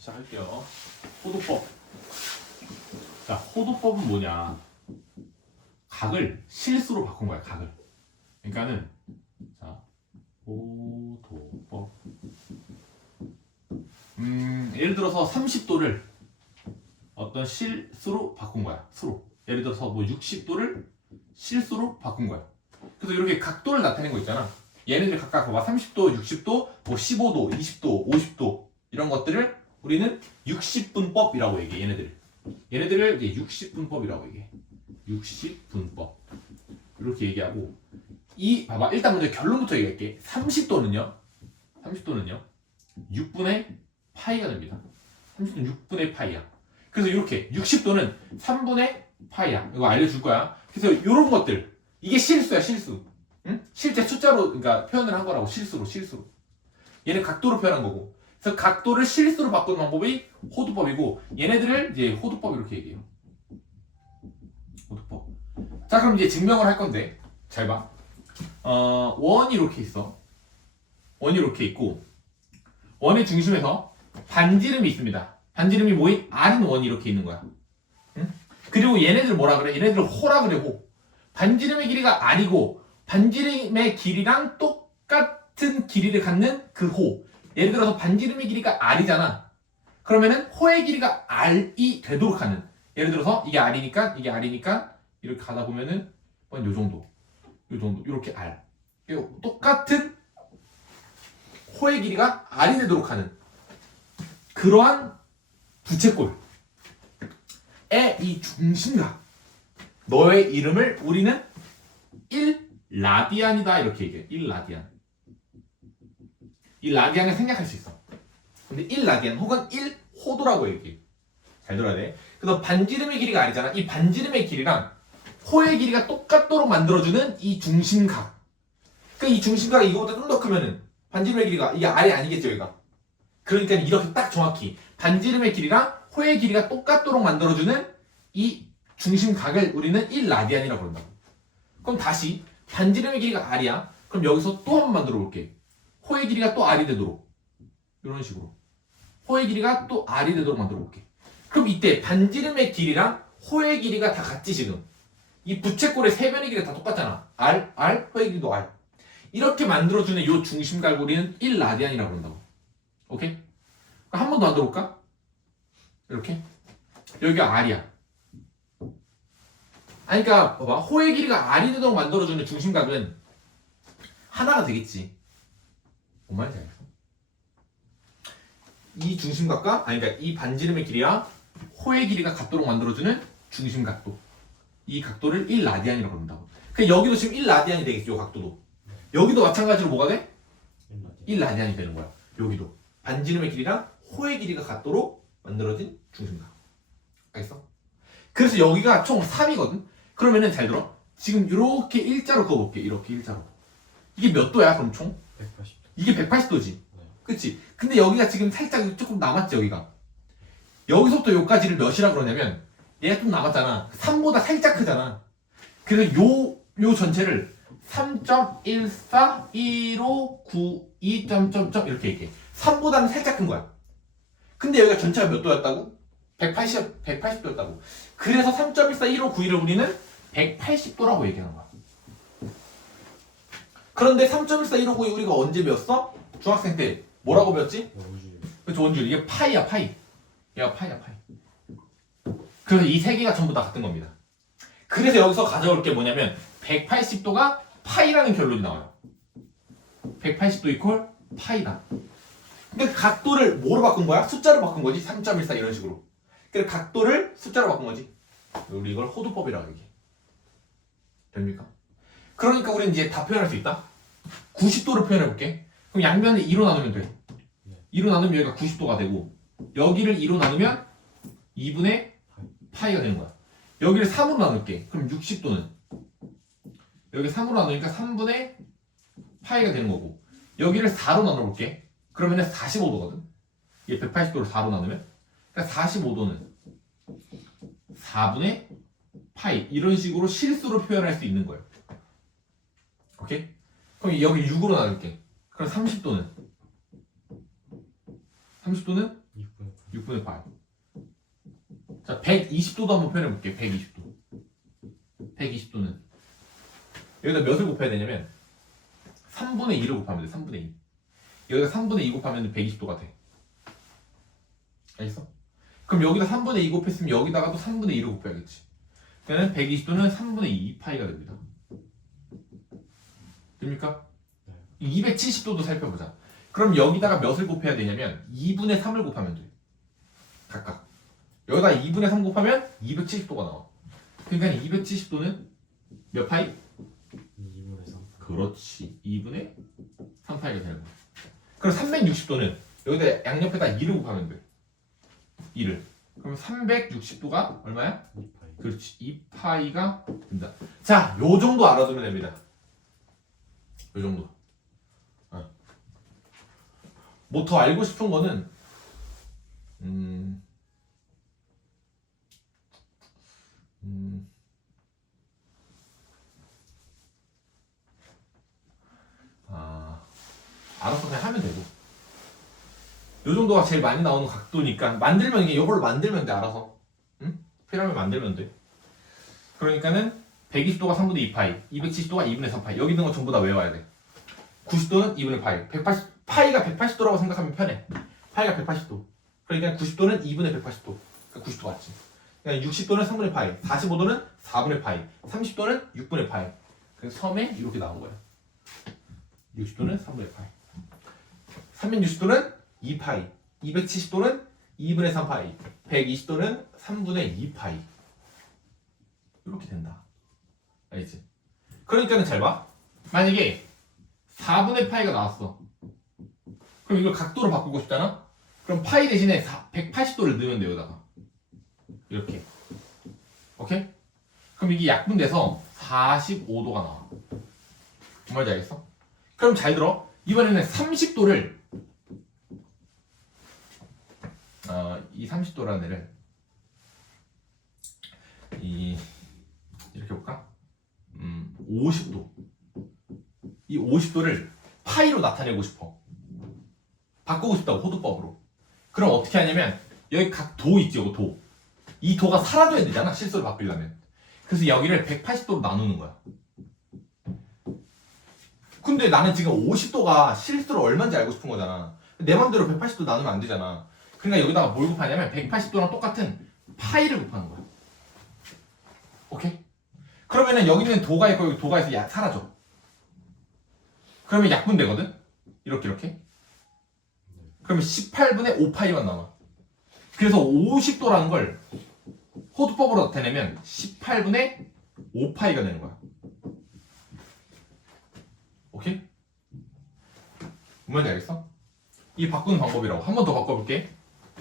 시작할게요. 호도법. 자, 호도법은 뭐냐? 각을 실수로 바꾼 거야, 각을. 그러니까는 자, 호도법. 예를 들어서 30도를 어떤 실수로 바꾼 거야, 수로. 예를 들어서 뭐 60도를 실수로 바꾼 거야. 그래서 이렇게 각도를 나타내는 거 있잖아. 얘네들 각각 봐봐. 30도, 60도, 뭐 15도, 20도, 50도 이런 것들을 우리는 60분법이라고 얘기해. 얘네들을 이제 60분법이라고 얘기해. 60분법 이렇게 얘기하고, 이 봐봐. 일단 먼저 결론부터 얘기할게. 30도는요 6분의 파이가 됩니다. 30도는 6분의 파이야. 그래서 이렇게 60도는 3분의 파이야. 이거 알려줄 거야. 그래서 이런 것들, 이게 실수야, 실수. 응? 실제 숫자로 그러니까 표현을 한 거라고. 실수로. 얘는 각도로 표현한 거고. 그래서 각도를 실수로 바꾸는 방법이 호도법이고, 얘네들을 이제 호도법 이렇게 얘기해요. 호도법. 자, 그럼 이제 증명을 할 건데 잘 봐. 원이 이렇게 있어. 원이 이렇게 있고, 원의 중심에서 반지름이 있습니다. 반지름이 뭐인? R인 원이 이렇게 있는 거야. 응? 그리고 얘네들 뭐라 그래? 얘네들 호라 그래, 호. 반지름의 길이가 R이고 반지름의 길이랑 똑같은 길이를 갖는 그 호. 예를 들어서 반지름의 길이가 R이잖아. 그러면은 호의 길이가 R이 되도록 하는, 예를 들어서 이게 R이니까 이렇게 가다 보면은 요 정도 이렇게 R, 똑같은 호의 길이가 R이 되도록 하는 그러한 부채꼴의 이 중심각, 너의 이름을 우리는 1라디안이다 이렇게 얘기해. 1라디안. 이 라디안을 생략할 수 있어. 근데 1라디안 혹은 1호도라고 얘기해. 잘 들어야 돼. 그래서 반지름의 길이가 아니잖아. 이 반지름의 길이랑 호의 길이가 똑같도록 만들어주는 이 중심각. 그러니까 이 중심각이 이거보다 좀 더 크면은 반지름의 길이가 이게 R이 아니겠죠, 얘가. 그러니까 이렇게 딱 정확히 반지름의 길이랑 호의 길이가 똑같도록 만들어주는 이 중심각을 우리는 1라디안이라고 부른다고. 그럼 다시 반지름의 길이가 R이야. 그럼 여기서 또 한 번 만들어 볼게. 호의 길이가 또 R이 되도록, 이런 식으로 호의 길이가 또 R이 되도록 만들어 볼게. 그럼 이때 반지름의 길이랑 호의 길이가 다 같지. 지금 이 부채꼴의 세 변의 길이가 다 똑같잖아. R, 호의 길이도 R. 이렇게 만들어주는 이 중심각을 우리는 1라디안이라고 부른다고. 오케이? 한 번 더 만들어 볼까? 이렇게 여기가 R이야. 아니, 그러니까 봐봐. 호의 길이가 R이 되도록 만들어주는 중심각은 하나가 되겠지. 뭔 말인지 알겠어? 이 중심각과, 아니 그러니까 이 반지름의 길이와 호의 길이가 같도록 만들어주는 중심각도, 이 각도를 1라디안이라고 부른다고. 그러니까 여기도 지금 1라디안이 되겠죠, 이 각도도. 여기도 마찬가지로 뭐가 돼? 1라디안이 되는 거야. 여기도 반지름의 길이랑 호의 길이가 같도록 만들어진 중심각. 알겠어? 그래서 여기가 총 3이거든? 그러면은 잘 들어. 지금 이렇게 일자로 그어볼게. 이렇게 일자로. 이게 몇 도야, 그럼 총? 180도. 이게 180도지. 그치? 근데 여기가 지금 살짝 조금 남았지, 여기가. 여기서부터 여기까지를 몇이라 그러냐면, 얘가 좀 남았잖아. 3보다 살짝 크잖아. 그래서 요 전체를 3.14, 15, 9, 2. 이렇게 얘기해. 3보다는 살짝 큰 거야. 근데 여기가 전체가 몇 도였다고? 180도였다고. 그래서 3.14, 15, 9를 우리는 180도라고 얘기하는 거야. 그런데 3.14, 15, 9 우리가 언제 배웠어? 중학생 때 뭐라고 배웠지? 그렇죠, 원줄. 이게 파이야, 파이. 얘가 파이야, 파이. 그래서 이 세 개가 전부 다 같은 겁니다. 그래서 여기서 가져올 게 뭐냐면 180도가 파이라는 결론이 나와요. 180도 이퀄 파이다. 근데 각도를 뭐로 바꾼 거야? 숫자로 바꾼 거지. 3.14 이런 식으로. 그래서 각도를 숫자로 바꾼 거지. 우리 이걸 호도법이라고 얘기해. 됩니까? 그러니까 우리는 이제 다 표현할 수 있다. 90도를 표현해 볼게. 그럼 양면을 2로 나누면 돼. 2로 나누면 여기가 90도가 되고, 여기를 2로 나누면 2분의 파이가 되는 거야. 여기를 3으로 나눌게. 그럼 60도는 여기 3으로 나누니까 3분의 파이가 되는 거고, 여기를 4로 나눠볼게. 그러면 45도거든. 이게 180도를 4로 나누면, 그러니까 45도는 4분의 파이. 이런 식으로 실수로 표현할 수 있는 거예요. 오케이? 그럼 여기 6으로 나눌게. 그럼 30도는 6분의 8. 자, 120도도 한번 표현해 볼게. 120도. 120도는 여기다 몇을 곱해야 되냐면 3분의 2를 곱하면 돼. 3분의 2. 여기다 3분의 2 곱하면 120도가 돼. 알겠어? 그럼 여기다 3분의 2 곱했으면 여기다가도 3분의 2를 곱해야겠지. 그러면 120도는 3분의 2 파이가 됩니다. 됩니까? 270도도 살펴보자. 그럼 여기다가 몇을 곱해야 되냐면 2분의 3을 곱하면 돼. 각각. 여기다 2분의 3 곱하면 270도가 나와. 그러니까 270도는 몇 파이? 2분의 3. 그렇지. 2분의 3파이가 되는 거야. 그럼 360도는 여기다 양옆에다 2를 곱하면 돼. 2를. 그럼 360도가 얼마야? 2파이. 그렇지. 2파이가 된다. 자, 요 정도 알아두면 됩니다. 요 정도. 뭐 더 알고 싶은 거는 알아서 그냥 하면 되고. 요 정도가 제일 많이 나오는 각도니까 만들면 이걸로 만들면 돼. 알아서. 응? 필요하면 만들면 돼. 그러니까는 120도가 3분의 2파이, 270도가 2분의 3파이. 여기 있는 거 전부 다 외워야 돼. 90도는 2분의 파이. 180 파이가 180도라고 생각하면 편해. 파이가 180도. 그러니까 90도는 2분의 180도. 그러니까 90도 맞지. 그러니까 60도는 3분의 파이, 45도는 4분의 파이, 30도는 6분의 파이. 그래서 처음에 이렇게 나온 거야. 60도는 3분의 파이. 360도는 2파이, 270도는 2분의 3파이, 120도는 3분의 2파이. 이렇게 된다. 알겠지? 그러니까는 잘 봐. 만약에 4분의 파이가 나왔어. 그럼 이걸 각도로 바꾸고 싶잖아? 그럼 파이 대신에 180도를 넣으면 돼, 여기다가. 이렇게. 오케이? 그럼 이게 약분돼서 45도가 나와. 뭔 말인지 알겠어? 그럼 잘 들어. 이번에는 30도를 이 30도라는 애를 이렇게 볼까? 50도. 이 50도를 파이로 나타내고 싶어. 바꾸고 싶다고, 호두법으로. 그럼 어떻게 하냐면 여기 각 도 있지, 여기 도. 이 도가 사라져야 되잖아, 실수로 바꾸려면. 그래서 여기를 180도로 나누는 거야. 근데 나는 지금 50도가 실수로 얼마인지 알고 싶은 거잖아. 내 맘대로 180도 나누면 안 되잖아. 그러니까 여기다가 뭘 곱하냐면 180도랑 똑같은 파이를 곱하는 거야. 오케이? 그러면은 여기 있는 도가 있고 여기 도가 있어 사라져. 그러면 약분되거든? 이렇게. 그러면 18분의 5파이만 남아. 그래서 50도라는 걸 호두법으로 나타내면 18분의 5파이가 되는 거야. 오케이? 뭔지 알겠어? 이 바꾸는 방법이라고. 한 번 더 바꿔볼게.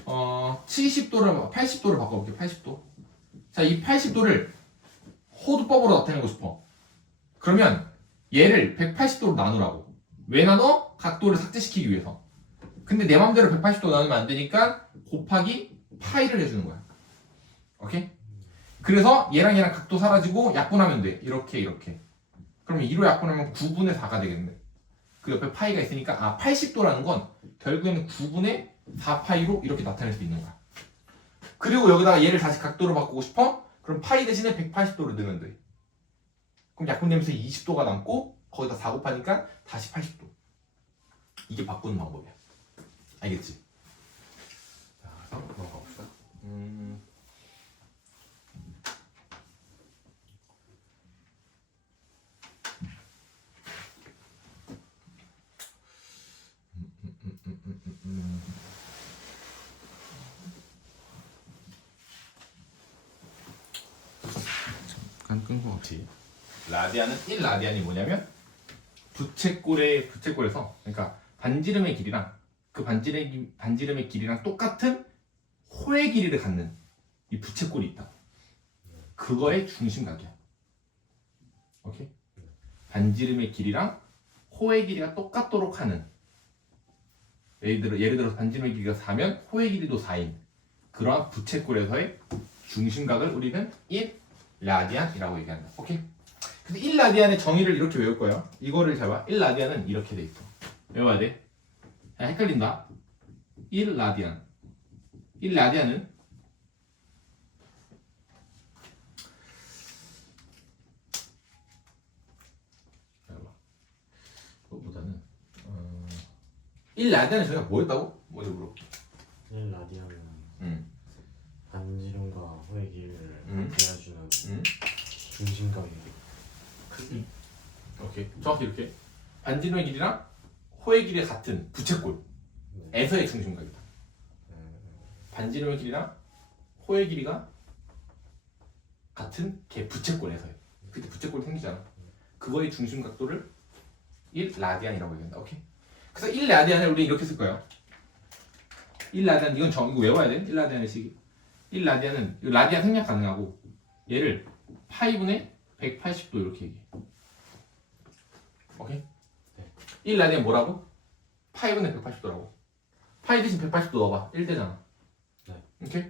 70도를 80도를 바꿔볼게. 80도. 자, 이 80도를 호두법으로 나타내고 싶어. 그러면 얘를 180도로 나누라고. 왜 나눠? 각도를 삭제시키기 위해서. 근데 내 맘대로 180도 나누면 안 되니까 곱하기 파이를 해주는 거야. 오케이? 그래서 얘랑 각도 사라지고 약분하면 돼. 이렇게. 그러면 2로 약분하면 9분의 4가 되겠네. 그 옆에 파이가 있으니까 80도라는 건 결국에는 9분의 4파이로 이렇게 나타낼 수 있는 거야. 그리고 여기다가 얘를 다시 각도로 바꾸고 싶어? 그럼 파이 대신에 180도를 넣으면 돼. 그럼 약분되면서 20도가 남고 거기다 4 곱하니까 다시 80도. 이게 바꾸는 방법이야. 알겠지? 자, 그래서 넘어가 봅시다. 잠깐 끊고 없지. 라디안은 1라디안이 뭐냐면 부채꼴에서 그러니까 반지름의 길이랑 그 반지름의 길이랑 똑같은 호의 길이를 갖는 이 부채꼴이 있다. 그거의 중심각이야. 오케이? 반지름의 길이랑 호의 길이가 똑같도록 하는, 예를 들어서 반지름의 길이가 4면 호의 길이도 4인 그러한 부채꼴에서의 중심각을 우리는 1라디안이라고 얘기한다. 오케이? 근데 1라디안의 정의를 이렇게 외울 거예요. 이거를 잘 봐. 1라디안은 이렇게 돼 있어. 외워야 돼. 야, 헷갈린다. 1라디안. 1라디안은 그것보다는 1라디안은 저희가 뭐 했다고? 먼저 물어볼게. 1라디안은 반지름과 호의 길이를 대해주는 중심각의 크기. 오케이. 정확히 이렇게 반지름의 길이랑 호의 길이 같은 부채꼴에서의 중심각이다. 반지름의 길이랑 호의 길이가 같은 개 부채꼴에서의. 그때 부채꼴이 생기잖아. 그거의 중심각도를 1라디안이라고 얘기한다. 오케이. 그래서 1라디안을 우리 이렇게 쓸 거예요. 1라디안 이건 이거 외워야 돼. 1라디안의 식이. 1라디안은 라디안 생략 가능하고 얘를 파이분의 180도 이렇게 얘기해. 오케이? 네. 1라디안 뭐라고? 파이분의 180도라고. 파이 대신 180도 넣어봐. 1대잖아. 네. 오케이?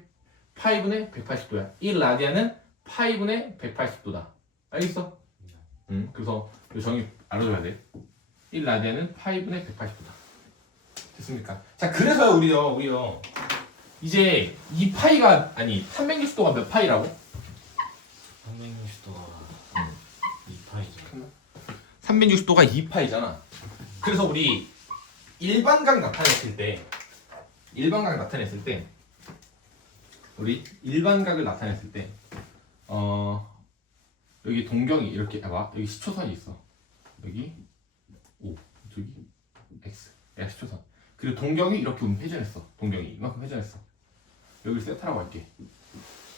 파이분의 180도야. 1라디안은 파이분의 180도다. 알겠어? 네. 그래서 이 정의 알아줘야 돼. 1라디안은 파이분의 180도다. 됐습니까? 자, 그래서 우리요. 이제 이 파이가 아니 360도가 몇 파이라고? 360도가 2파이죠. 360도가 2파이잖아. 그래서 우리 일반각 나타냈을 때 우리 일반각을 나타냈을 때 여기 동경이 이렇게 봐. 여기 시초선이 있어. 여기 O, 저기 X. 야, 시초선. 그리고 동경이 이렇게 회전했어. 동경이 이만큼 회전했어. 여기를 세타라고 할게.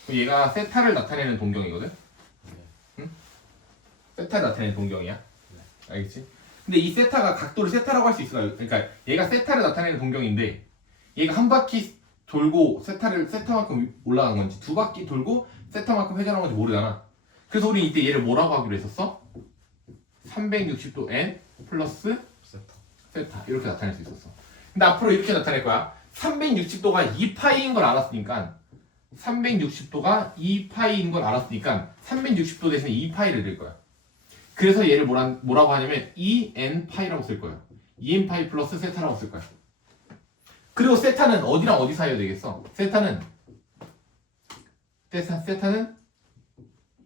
얘가 세타를 나타내는 동경이거든. 네. 응? 세타를 나타내는 동경이야. 알겠지? 근데 이 세타가 각도를 세타라고 할 수 있어요. 그러니까 얘가 세타를 나타내는 동경인데 얘가 한 바퀴 돌고 세타만큼 올라간 건지 두 바퀴 돌고 세타만큼 회전한 건지 모르잖아. 그래서 우리 이때 얘를 뭐라고 하기로 했었어? 360도 n 플러스 세타 이렇게 나타낼 수 있었어. 근데 앞으로 이렇게 나타낼 거야. 360도가 2파이인 걸 알았으니까 360도가 2파이인 걸 알았으니까 360도 대신에 2파이를 낼 거야. 그래서 얘를 뭐라고 하냐면 2n파이라고 쓸 거예요. 2n파이 플러스 세타라고 쓸 거야. 그리고 세타는 어디랑 어디 사이여야 되겠어? 세타는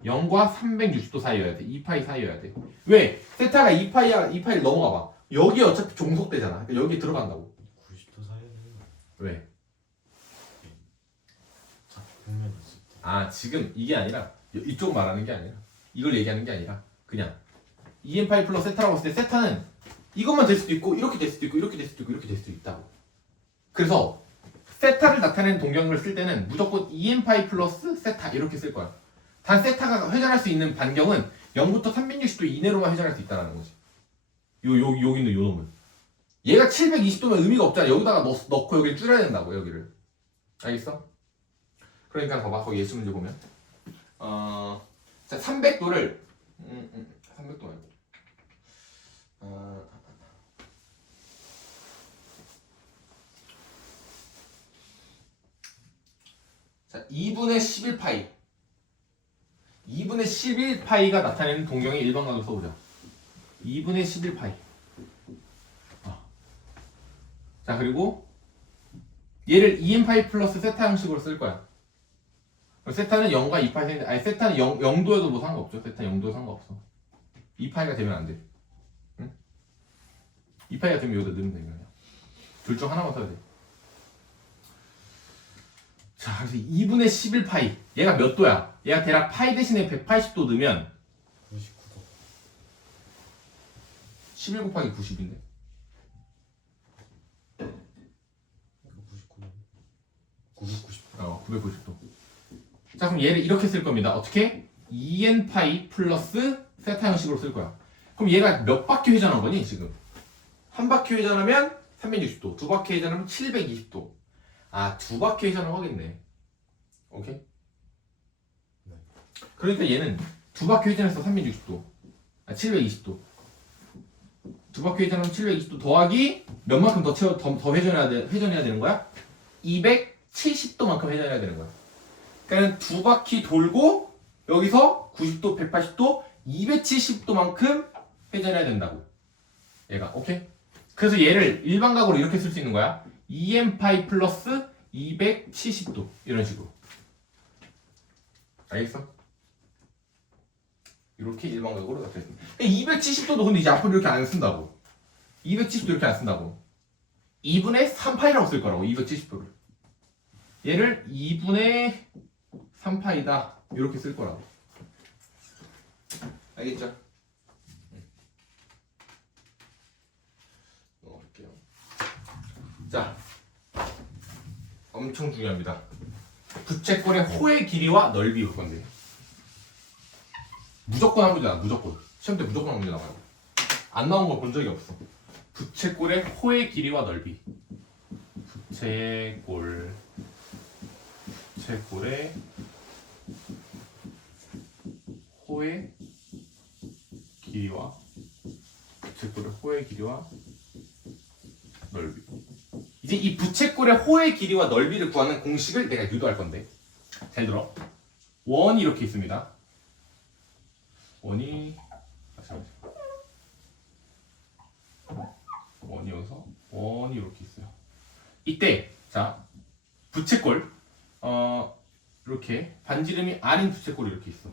0과 360도 사이여야 돼. 2파이 사이여야 돼. 왜? 세타가 2파이를 넘어가 봐. 여기 어차피 종속되잖아. 그러니까 여기 들어간다고. 90도 사이에는 왜? 평면이 있을 때. 아, 지금 이게 아니라 이쪽 말하는 게 아니라 이걸 얘기하는 게 아니라 그냥 2n파이 플러스 세타라고 했을 때 세타는 이것만 될 수도 있고 이렇게 될 수도 있고 이렇게 될 수도 있고 이렇게 될 수도 있다고. 그래서 세타를 나타내는 동경을 쓸 때는 무조건 2n파이 플러스 세타 이렇게 쓸 거야. 단 세타가 회전할 수 있는 반경은 0부터 360도 이내로만 회전할 수 있다는 거지. 여기 있는 요 놈은. 얘가 720도면 의미가 없잖아. 여기다가 넣고 여기를 줄여야 된다고, 여기를. 알겠어? 그러니까 봐봐. 거기 예시 문제 보면. 자, 300도를 300도 말고. 자, 2분의 11파이. 2분의 11파이가 나타내는 동경의 일반각을 써보자. 2분의 11파이. 자, 그리고 얘를 2n파이 플러스 세타 형식으로 쓸 거야. 세타는 0과 2파이 생긴데, 아니, 세타는 0도여도 뭐 상관없죠. 세타 0도도 상관없어. 2파이가 되면 안 돼. 응? 2파이가 되면 여기다 넣으면 돼, 그냥. 둘 중 하나만 써야 돼. 자, 그래서 2분의 11파이. 얘가 몇 도야? 얘가 대략 파이 대신에 180도 넣으면 99도. 11 곱하기 90인데. 99도. 990도. 자, 그럼 얘를 이렇게 쓸 겁니다. 어떻게? 2n파이 플러스 세타 형식으로 쓸 거야. 그럼 얘가 몇 바퀴 회전한 거니, 지금? 한 바퀴 회전하면 360도, 두 바퀴 회전하면 720도. 아, 두 바퀴 회전을 하겠네. 오케이? 네. 그러니까 얘는 두 바퀴 회전해서 360도. 아, 720도. 두 바퀴 회전하면 720도 더하기 몇 만큼 더 회전해야 되는 거야? 270도만큼 회전해야 되는 거야. 그러니까 두 바퀴 돌고 여기서 90도, 180도, 270도만큼 회전해야 된다고. 얘가. 오케이? 그래서 얘를 일반각으로 이렇게 쓸 수 있는 거야. 2n파이 플러스 270도 이런 식으로. 알겠어? 이렇게 일반각으로 나타냈습니다. 270도도 근데 이제 앞으로 이렇게 안 쓴다고. 270도 이렇게 안 쓴다고. 2분의 3파이라고 쓸 거라고. 270도를. 얘를 2분의 3파이다 이렇게 쓸 거라고. 알겠죠? 넘어갈게요. 자, 엄청 중요합니다. 부채꼴의 호의 길이와 넓이 볼 건데 무조건 한 문제다. 무조건 시험 때 무조건 한 문제 나와요. 안 나온 거 본 적이 없어. 부채꼴의 호의 길이와 넓이. 부채꼴의 호의 길이와 부채꼴의 호의 길이와 넓이. 이제 이 부채꼴의 호의 길이와 넓이를 구하는 공식을 내가 유도할 건데 잘 들어. 원이 이렇게 있습니다. 원이 여기서 원이 이렇게 있어요. 이때 자 부채꼴 이렇게 반지름이 R인 부채꼴이 이렇게 있어.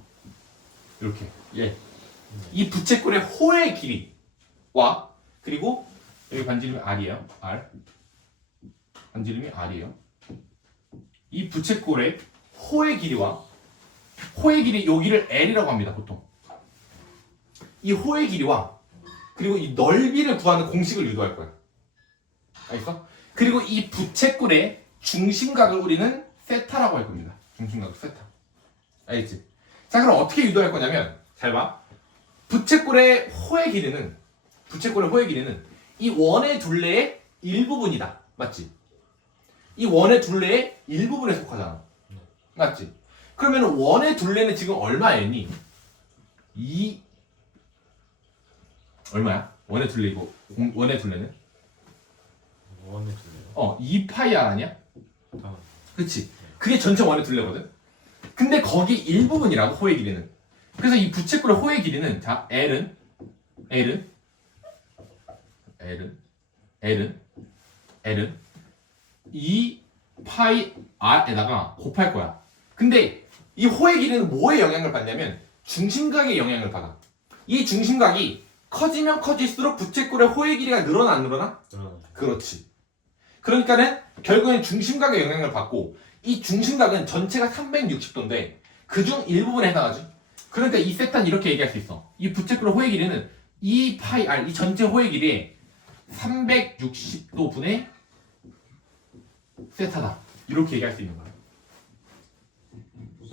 이렇게 이 부채꼴의 호의 길이와 그리고 여기 반지름이 R이에요. R 반지름이 R이에요. 이 부채꼴의 호의 길이와 호의 길이 여기를 L이라고 합니다. 보통 이 호의 길이와 그리고 이 넓이를 구하는 공식을 유도할 거야. 알겠어? 그리고 이 부채꼴의 중심각을 우리는 세타라고 할 겁니다. 중심각을 세타. 알겠지? 자, 그럼 어떻게 유도할 거냐면 잘 봐. 부채꼴의 호의 길이는 이 원의 둘레의 일부분이다. 맞지? 이 원의 둘레의 일부분에 속하잖아. 맞지? 그러면 원의 둘레는 지금 얼마였니? 얼마야? 원의 둘레 이거 원의 둘레는? 원의 둘레요? 2파이 R 아니야? 그치? 그게 전체 원의 둘레거든? 근데 거기 일부분이라고 호의 길이는. 그래서 이 부채꼴의 호의 길이는 자 L은 2파이 R에다가 곱할 거야. 근데 이 호의 길이는 뭐에 영향을 받냐면 중심각에 영향을 받아. 이 중심각이 커지면 커질수록 부채꼴의 호의 길이가 늘어나 안 늘어나? 그렇지. 그러니까는 결국엔 중심각에 영향을 받고 이 중심각은 전체가 360도인데 그중 일부분에 해당하지. 그러니까 이 세타는 이렇게 얘기할 수 있어. 이 부채꼴의 호의 길이는 2파이 R 이 전체 호의 길이의 360도 분의 세타다. 이렇게 얘기할 수 있는 거야.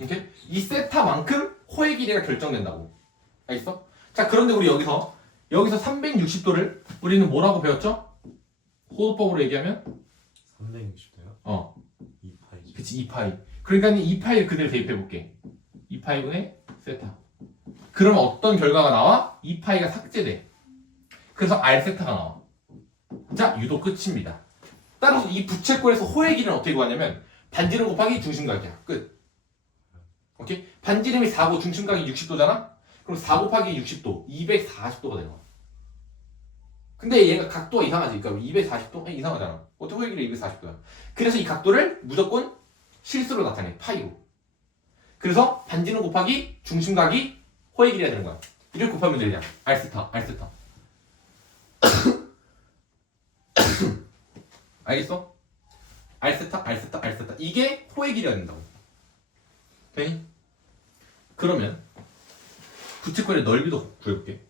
오케이? 이 세타만큼 호의 길이가 결정된다고. 알겠어? 자, 그런데 우리 여기서 360도를 우리는 뭐라고 배웠죠? 호도법으로 얘기하면 360도요? 2파이죠. 그치 2파이. 그러니까 2파이를 그대로 대입해 볼게. 2파이분의 세타. 그러면 어떤 결과가 나와? 2파이가 삭제돼. 그래서 R 세타가 나와. 자, 유도 끝입니다. 따라서 이 부채꼴에서 호의 길이는 어떻게 구하냐면 반지름 곱하기 중심각이야. 끝. 오케이? 반지름이 4고 중심각이 60도잖아? 그럼 4 곱하기 60도 240도가 되는 거야. 근데 얘가 각도가 이상하지. 그러니까 240도? 이상하잖아. 어떻게 호의 길이 240도야. 그래서 이 각도를 무조건 실수로 나타내. 파이로. 그래서 반지름 곱하기 중심각이 호의 길이가 되는 거야. 이를 곱하면 되냐? R세타. 알겠어? R세타. 이게 호의 길이가 된다고. 되니? 그러면 부채꼴의 넓이도 구해볼게.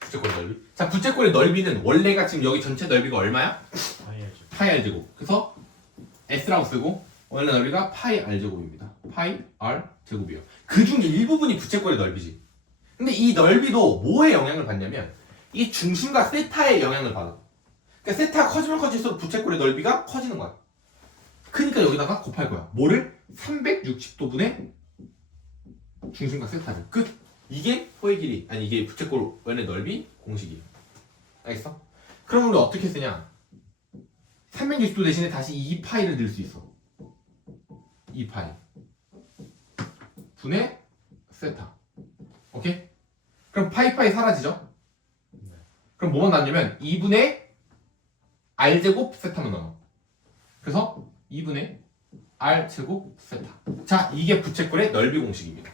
부채꼴의 넓이. 자, 부채꼴의 넓이는 원래가 지금 여기 전체 넓이가 얼마야? 파이 R 제곱. 그래서 S라고 쓰고 원래 넓이가 파이 R 제곱입니다. 파이 R 제곱이요. 그중 일부분이 부채꼴의 넓이지. 근데 이 넓이도 뭐에 영향을 받냐면 이 중심과 세타의 영향을 받아. 그러니까 세타가 커지면 커질수록 부채꼴의 넓이가 커지는 거야. 그러니까 여기다가 곱할 거야. 뭐를? 360도분의 중심각 세타를. 끝. 이게 호의 길이, 아니 이게 부채꼴 원의 넓이 공식이에요. 알겠어? 그럼 우리 어떻게 쓰냐? 360도 대신에 다시 2파이를 넣을 수 있어. 2파이 분의 세타. 오케이? 그럼 파이 사라지죠? 그럼 뭐만 남냐면 2분의 R제곱 세타만 남아. 그래서 2분의 r 제곱 세타. 자, 이게 부채꼴의 넓이 공식입니다.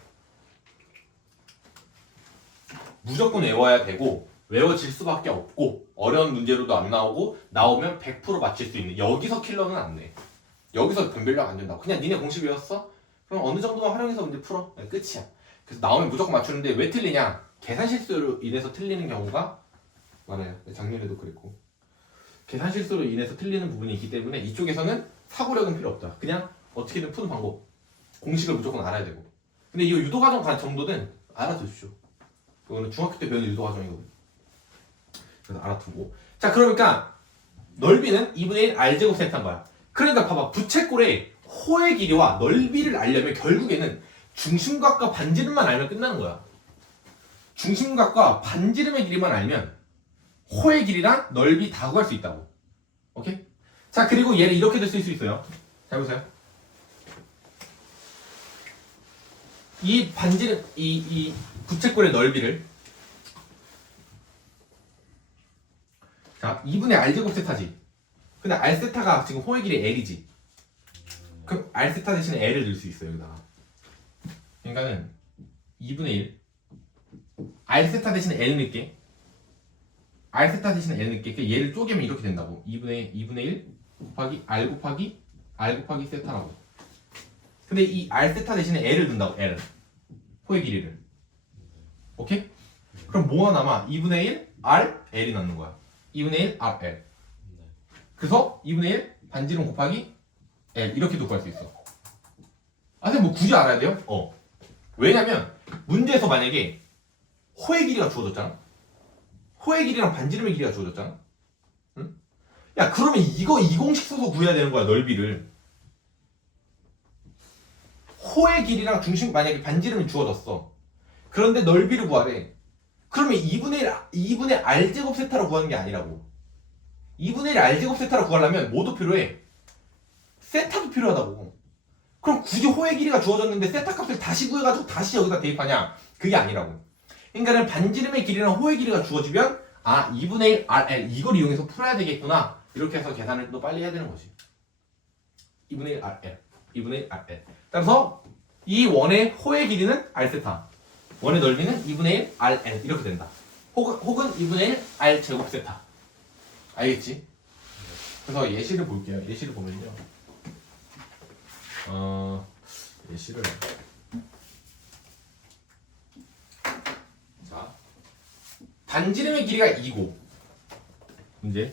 무조건 외워야 되고 외워질 수밖에 없고 어려운 문제로도 안 나오고 나오면 100% 맞힐 수 있는 여기서 킬러는 안 돼. 여기서 변별력 안 된다고. 그냥 니네 공식 외웠어? 그럼 어느 정도만 활용해서 문제 풀어. 네, 끝이야. 그래서 나오면 무조건 맞추는데 왜 틀리냐? 계산 실수로 인해서 틀리는 경우가 많아요. 작년에도 그랬고. 계산 실수로 인해서 틀리는 부분이 있기 때문에 이쪽에서는 사고력은 필요 없다. 그냥 어떻게든 푸는 방법. 공식을 무조건 알아야 되고. 근데 이 유도과정 정도는 알아두십시오. 그거는 중학교 때 배우는 유도과정이거든. 그래서 알아두고. 자, 그러니까 넓이는 2분의 1 r제곱 세타인 거야. 그러니까 봐봐. 부채꼴의 호의 길이와 넓이를 알려면 결국에는 중심각과 반지름만 알면 끝나는 거야. 중심각과 반지름의 길이만 알면 호의 길이랑 넓이 다 구할 수 있다고. 오케이? 자, 그리고 얘를 이렇게도 쓸 수 있어요. 잘 보세요. 이 반지름, 이 부채꼴의 넓이를 자, 2분의 r제곱 세타지. 근데 r세타가 지금 호의 길이 l이지. 그럼 r세타 대신에 l을 넣을 수 있어요, 여기다가. 그러니까는 2분의 1 r세타 대신에 l 넣을게. r세타 대신에 l 넣을게. 그러니까 얘를 쪼개면 이렇게 된다고. 2분의 1 곱하기 r 곱하기 세타라고. 근데 이 r세타 대신에 l을 넣는다고. l 호의 길이를. 오케이? 그럼 뭐가 남아? 2분의 1 r l이 남는 거야. 2분의 1 r l. 그래서 2분의 1 반지름 곱하기 l 이렇게도 구할 수 있어. 아, 근데 뭐 굳이 알아야 돼요? 왜냐면 문제에서 만약에 호의 길이가 주어졌잖아. 호의 길이랑 반지름의 길이가 주어졌잖아. 응? 야, 그러면 이 공식 써서 구해야 되는 거야, 넓이를. 호의 길이랑 중심 만약에 반지름이 주어졌어. 그런데 넓이를 구하래. 그러면 2분의 r제곱 세타로 구하는 게 아니라고. 2분의 1 r제곱 세타로 구하려면 뭐도 필요해? 세타도 필요하다고. 그럼 굳이 호의 길이가 주어졌는데 세타 값을 다시 구해가지고 다시 여기다 대입하냐? 그게 아니라고. 그러니까는 반지름의 길이랑 호의 길이가 주어지면 2분의 1 rl 이걸 이용해서 풀어야 되겠구나. 이렇게 해서 계산을 또 빨리 해야 되는 거지. 2분의 1 rl 2분의 1 rl. 따라서 이 원의 호의 길이는 r세타, 원의 넓이는 2분의 1 rl 이렇게 된다. 혹은 2분의 1 r 제곱 세타. 알겠지? 그래서 예시를 볼게요. 예시를 보면요. 예시를 자, 반지름의 길이가 2고 문제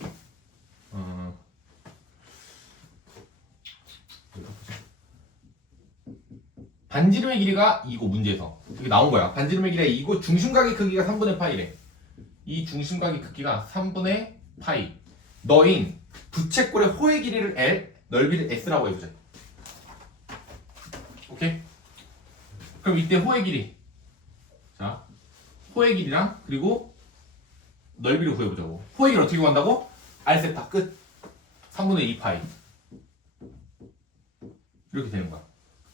반지름의 길이가 2고 문제에서 이게 나온 거야. 반지름의 길이가 2고 중심각의 크기가 3분의 파이래. 이 중심각의 크기가 3분의 파이. 너인 부채꼴의 호의 길이를 L, 넓이를 S라고 해보자. 오케이? 그럼 이때 호의 길이. 자, 호의 길이랑 그리고 넓이를 구해보자고. 호의 길이 어떻게 구한다고? R세타 끝. 3분의 2파이. 이렇게 되는 거야.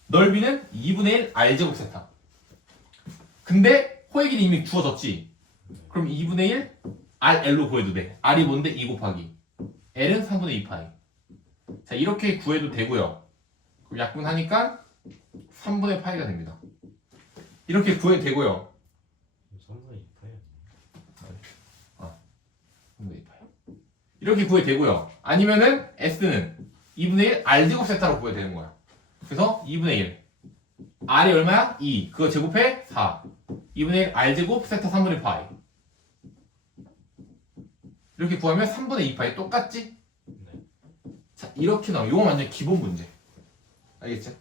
넓이는 2분의 1 R제곱 세타. 근데 호의 길이 이미 주어졌지. 그럼 2분의 1 RL로 구해도 돼. R이 뭔데? 2 곱하기. L은 3분의 2파이. 자, 이렇게 구해도 되고요. 약분하니까 3분의 파이가 됩니다. 이렇게 구해도 되고요. 3분의 2파이 3분의 2파이. 이렇게 구해도 되고요. 아니면은 S는 2분의 1 R제곱 세타로 구해야 되는 거야. 그래서 2분의 1. R이 얼마야? 2. 그거 제곱해? 4. 2분의 1 R제곱 세타 3분의 파이. 이렇게 구하면 3분의 2파이 똑같지? 네. 자, 이렇게 나오면 이건 완전 기본 문제. 알겠지?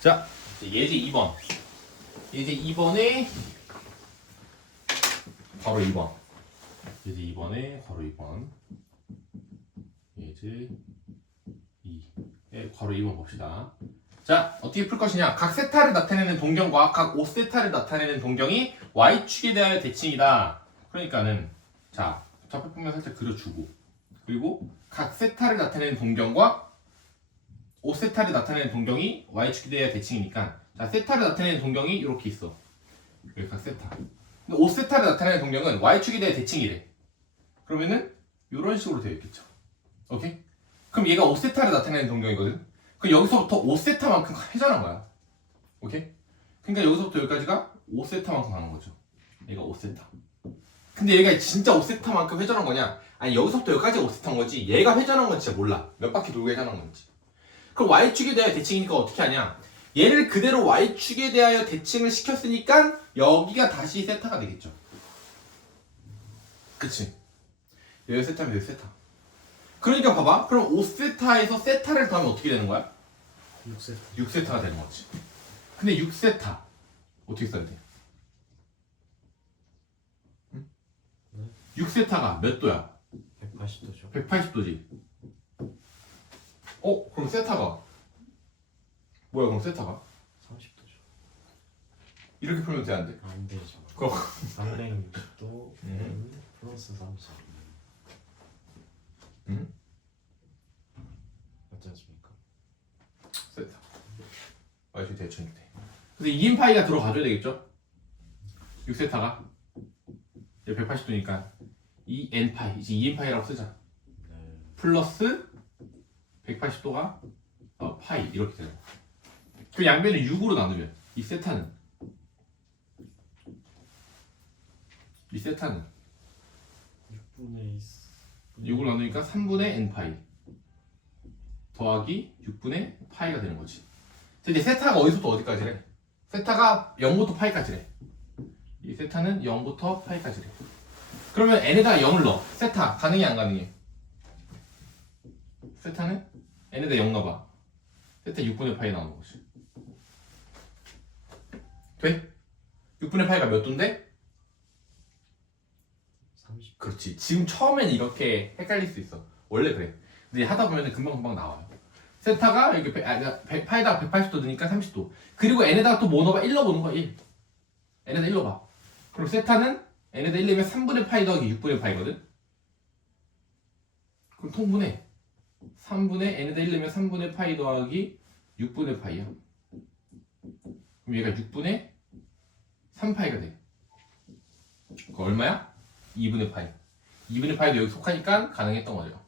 자, 예제 2번. 예제 2번에 바로 2번. 예제 2번에 바로 2번. 예제 2에 바로 2번 봅시다. 자, 어떻게 풀 것이냐? 각 세타를 나타내는 동경과 각 5세타를 나타내는 동경이 y축에 대하여 대칭이다. 그러니까는 자, 좌표평면 살짝 그려주고 그리고 각 세타를 나타내는 동경과 5세타를 나타내는 동경이 y축에 대하여 대칭이니까 자, 세타를 나타내는 동경이 이렇게 있어. 여기 각 세타. 근데 5세타를 나타내는 동경은 y축에 대하여 대칭이래. 그러면은 이런 식으로 되어 있겠죠. 오케이? 그럼 얘가 5세타를 나타내는 동경이거든. 그럼 여기서부터 5세타만큼 회전한 거야. 오케이? 그러니까 여기서부터 여기까지가 5세타만큼 가는 거죠. 얘가 5세타. 근데 얘가 진짜 5세타만큼 회전한 거냐? 아니 여기서부터 여기까지 5세타인 거지. 얘가 회전한 건 진짜 몰라. 몇 바퀴 돌고 회전한 건지. 그럼 y축에 대하여 대칭이니까 어떻게 하냐? 얘를 그대로 y축에 대하여 대칭을 시켰으니까 여기가 다시 세타가 되겠죠. 그치? 여기 세타면 여기 세타. 그러니까 봐봐. 그럼 5세타에서 세타를 더하면 어떻게 되는 거야? 6세타. 6세타가 되는 거지. 근데 6세타 어떻게 써야 돼? 응? 네? 6세타가 몇 도야? 180도죠. 180도지. 그럼 세타가 뭐야? 그럼 세타가 30도죠. 이렇게 풀면 돼, 안 돼? 안 되죠. 그럼 360도 플러스 30. 응? 맞지 않습니까? 세타. y축 대칭이 돼. 그래서 2인 파이가 들어가줘야 되겠죠? 6세타가 180도니까 2n 파이 이제 2n 파이라고 쓰자. 네. 플러스 180도가 파이 이렇게 되는 거야. 그 양변을 6으로 나누면 이 세타는 6분의 6으로 나누니까 3분의 n 파이 더하기 6분의 파이가 되는 거지. 이제 세타가 어디서부터 어디까지래? 세타가 0부터 파이까지래. 이 세타는 0부터 파이까지래. 그러면 n에다가 0을 넣어. 세타 가능해 안 가능해? 세타는 n에다 0 넣어봐. 세타 6분의 파이 나오는 거지. 돼? 6분의 파이가 몇 도인데? 30. 그렇지. 지금 처음엔 이렇게 헷갈릴 수 있어. 원래 그래. 근데 하다 보면 금방금방 나와요. 세타가 여기 파에다가 180도 드니까 30도. 그리고 n에다가 또 뭐 넣어봐? 1 넣어보는 거야. 1. n에다 1 넣어봐. 그럼 세타는 n에다 1 넣으면 3분의 파이 더하기 6분의 파이거든? 그럼 통분해. 3분의 n에다 1 넣으면 3분의 파이 더하기 6분의 파이야. 그럼 얘가 6분의 3파이가 돼. 그거 얼마야? 2분의 파이. 2분의 파이도 여기 속하니까 가능했던 거죠.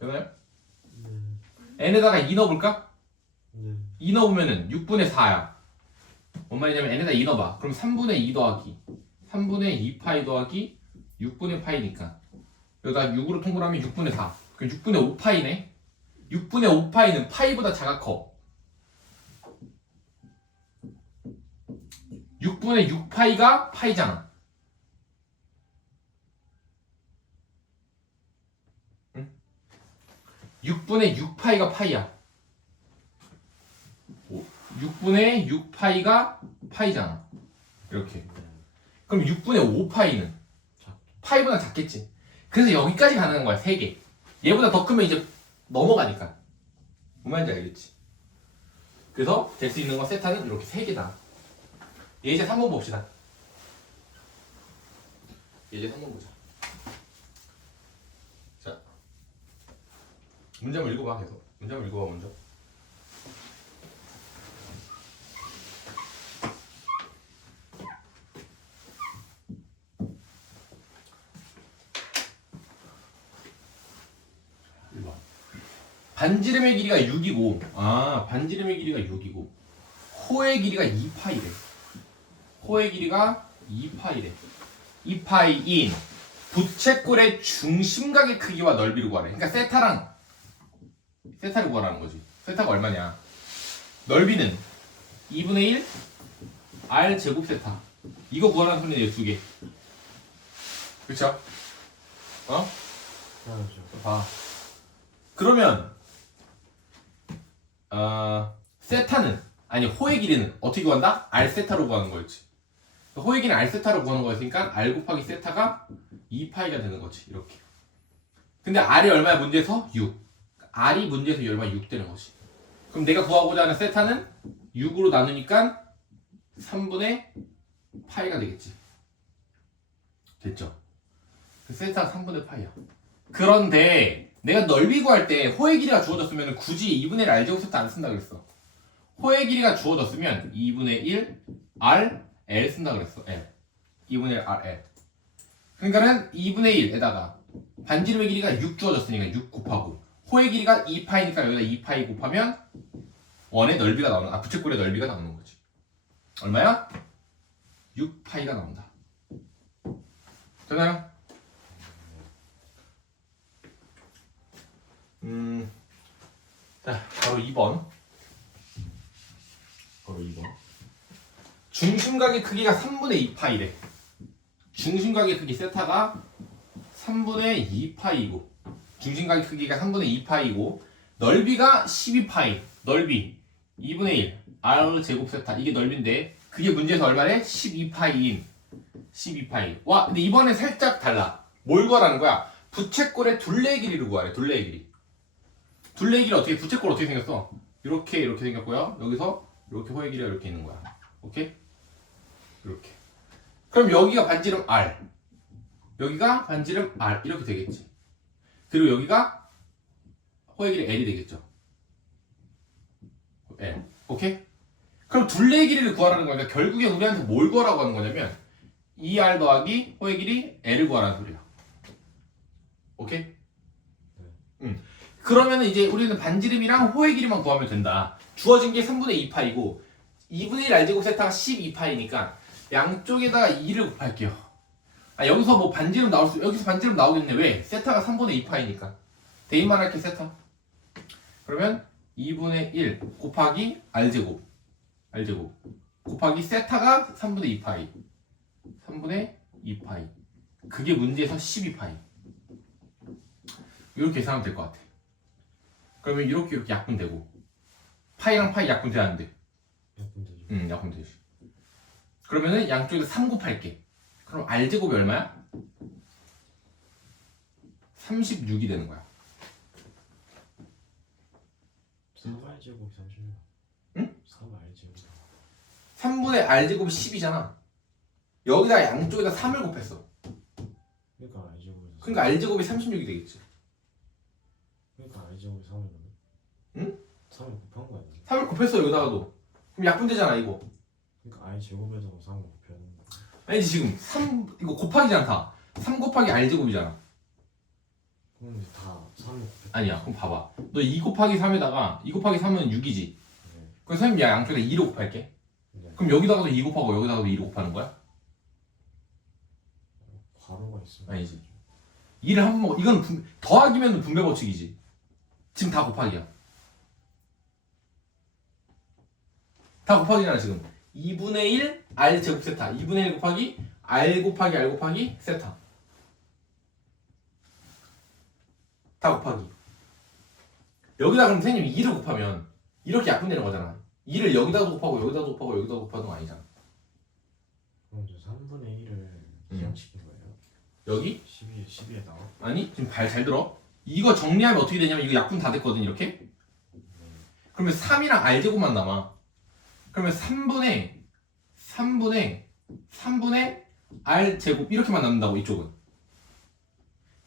되나요? 네. n에다가 2 넣어볼까? 네. 2 넣으면은 6분의 4야. 뭔 말이냐면 n에다 2 넣어봐. 그럼 3분의 2 더하기 3분의 2파이 더하기 6분의 파이니까 여기다 6으로 통분하면 6분의 4. 그럼 6분의 5파이네. 6분의 5파이는 파이보다 작아 커. 6분의 6파이가 파이잖아. 응? 6분의 6파이가 파이야. 6분의 6파이가 파이잖아. 이렇게. 네. 그럼 6분의 5파이는 작. 파이보다 작겠지. 그래서 여기까지 가능한 거야. 3개. 얘보다 더 크면 이제 넘어가니까. 뭔 말인지 알겠지? 그래서 될 수 있는 건 세타는 이렇게 3개다. 예제 3번 봅시다. 예제 3번 보자. 자, 문제 한번 읽어봐. 계속 문제 한번 읽어봐. 먼저. 반지름의 길이가 6이고, 반지름의 길이가 6이고, 호의 길이가 2파이래. 호의 길이가 2파이래. 2파이인 부채꼴의 중심각의 크기와 넓이를 구하래. 그러니까 세타를 구하라는 거지. 세타가 얼마냐? 넓이는 2분의 1 r 제곱 세타. 이거 구하라는 소리네. 2개. 그쵸? 그렇죠. 봐. 그러면 세타는 호의 길이는 어떻게 구한다? r 세타로 구하는 거였지. 호의 길이는 r 세타로 구하는 거였으니까 r 곱하기 세타가 2파이가 되는 거지. 이렇게. 근데 r이 얼마야 문제에서? 6. r이 문제에서 얼마? 6 되는 거지. 그럼 내가 구하고자 하는 세타는 6으로 나누니까 3분의 파이가 되겠지. 됐죠? 세타가 3분의 파이야. 그런데 내가 넓이 구할 때 호의 길이가 주어졌으면 굳이 2분의 1 r 제곱 세타 안 쓴다 그랬어. 호의 길이가 주어졌으면 2분의 1 r l 쓴다 그랬어. l 2분의 1 r l 그러니까는 2분의 1에다가 반지름의 길이가 6 주어졌으니까 6 곱하고 호의 길이가 2파이니까 여기다 2파이 곱하면 원의 넓이가 나오는 부채꼴의 넓이가 나오는 거지. 얼마야? 6파이가 나온다. 되나요? 자, 바로 2번. 바로 2번. 중심각의 크기가 3분의 2파이래. 중심각의 크기 세타가 3분의 2파이고 중심각의 크기가 3분의 2파이고 넓이가 12파이. 넓이 2분의 1 r 제곱 세타 이게 넓이인데 그게 문제에서 얼마래? 12파이인 12파이. 와 근데 이번에 살짝 달라. 뭘 구하라는 거야? 부채꼴의 둘레 길이를 구하래. 둘레 길이. 둘레 길이 어떻게 부채꼴 어떻게 생겼어? 이렇게 생겼고요. 여기서 이렇게 호의 길이가 이렇게 있는 거야. 오케이? 이렇게. 그럼 여기가 반지름 R. 여기가 반지름 R 이렇게 되겠지. 그리고 여기가 호의 길이 L이 되겠죠. L. 오케이? 그럼 둘레 길이를 구하라는 거니까 결국에 우리한테 뭘 구하라고 하는 거냐면 2R 더하기 호의 길이 L을 구하라는 소리야. 오케이? 그러면 이제 우리는 반지름이랑 호의 길이만 구하면 된다. 주어진 게 3분의 2파이고 2분의 1 R제곱 세타가 12파이니까 양쪽에다가 2를 곱할게요. 여기서 뭐 반지름 여기서 반지름 나오겠네. 왜? 세타가 3분의 2파이니까. 대입만 할게 세타. 그러면 2분의 1 곱하기 R제곱 곱하기 세타가 3분의 2파이. 3분의 2파이. 그게 문제에서 12파이. 이렇게 계산하면 될 것 같아. 그러면 이렇게 약분되고 파이랑 파이 약분돼야 하는데 약분되죠. 약분되지. 그러면은 양쪽에다 3 곱할게. 그럼 R제곱이 얼마야? 36이 되는 거야. 3R 제곱 36. 응? 3R 제곱. 3분의 R제곱이 10이잖아. 여기다 양쪽에다 3을 곱했어. 그러니까 R 제곱에서. 그러니까 R제곱이 36이 되겠지. 그러니까 R 제곱이 3을 넣네. 응? 3을 곱한 거 아니야? 3을 곱했어 여기다가도. 그럼 약분되잖아 이거. 그러니까 R 제곱에다가 3을 곱해야 되는 거. 아니지 지금 3 이거 곱하기지 않다. 3 곱하기 R제곱이잖아. 그럼 이제 다 3을 곱해. 아니야. 그럼 봐봐. 너 2 곱하기 3에다가 2 곱하기 3은 6이지. 네. 그럼 선생님 양쪽에다 2를 곱할게. 네. 그럼 여기다가도 2 곱하고 여기다가도 2를 곱하는 거야? 괄호가 있으면. 아니지. 2를 한 번 먹어. 이건 더하기면 분배 법칙이지. 지금 다 곱하기야. 다 곱하기잖아 지금. 2분의 1 R 제곱 세타. 2분의 1 곱하기 R 곱하기 R 곱하기 세타. 다 곱하기. 여기다 그럼 선생님이 2를 곱하면 이렇게 약분되는 거잖아. 2를 여기다도 곱하고 여기다도 곱하고 여기다도 곱하는 거 아니잖아. 그럼 이제 3분의 1을 기억시킨 거예요? 여기? 12에 나와? 아니 지금 잘 들어. 이거 정리하면 어떻게 되냐면 이거 약분 다 됐거든 이렇게. 그러면 3이랑 R제곱만 남아. 그러면 3분의 R제곱 이렇게만 남는다고 이쪽은.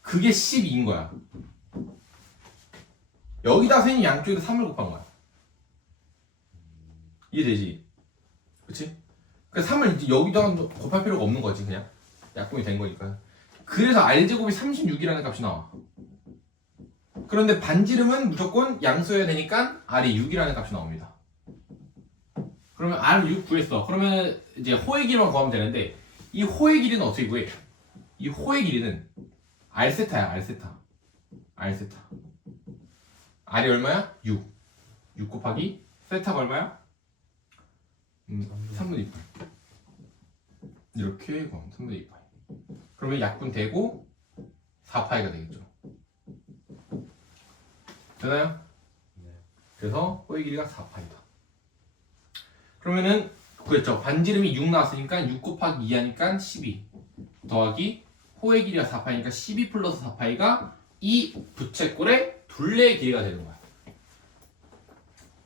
그게 12인 거야. 여기다 선생님 양쪽에다 3을 곱한 거야. 이해되지? 그치? 그러니까 3을 이제 여기다 곱할 필요가 없는 거지 그냥. 약분이 된 거니까. 그래서 R제곱이 36이라는 값이 나와. 그런데 반지름은 무조건 양수여야 되니까 R이 6이라는 값이 나옵니다. 그러면 R 6 구했어. 그러면 이제 호의 길이만 구하면 되는데 이 호의 길이는 어떻게 구해? 이 호의 길이는 R 세타야. R 세타. R이 얼마야? 6. 6 곱하기 세타가 얼마야? 3분의 2파이. 이렇게 구하면 3분의 2파이. 그러면 약분되고 4파이가 되겠죠. 되나요? 네. 그래서 호의 길이가 4파이다. 그러면은 그랬죠. 반지름이 6 나왔으니까 6 곱하기 2 하니까 12 더하기 호의 길이가 4파이니까 12 플러스 4파이가 이 부채꼴의 둘레의 길이가 되는 거야.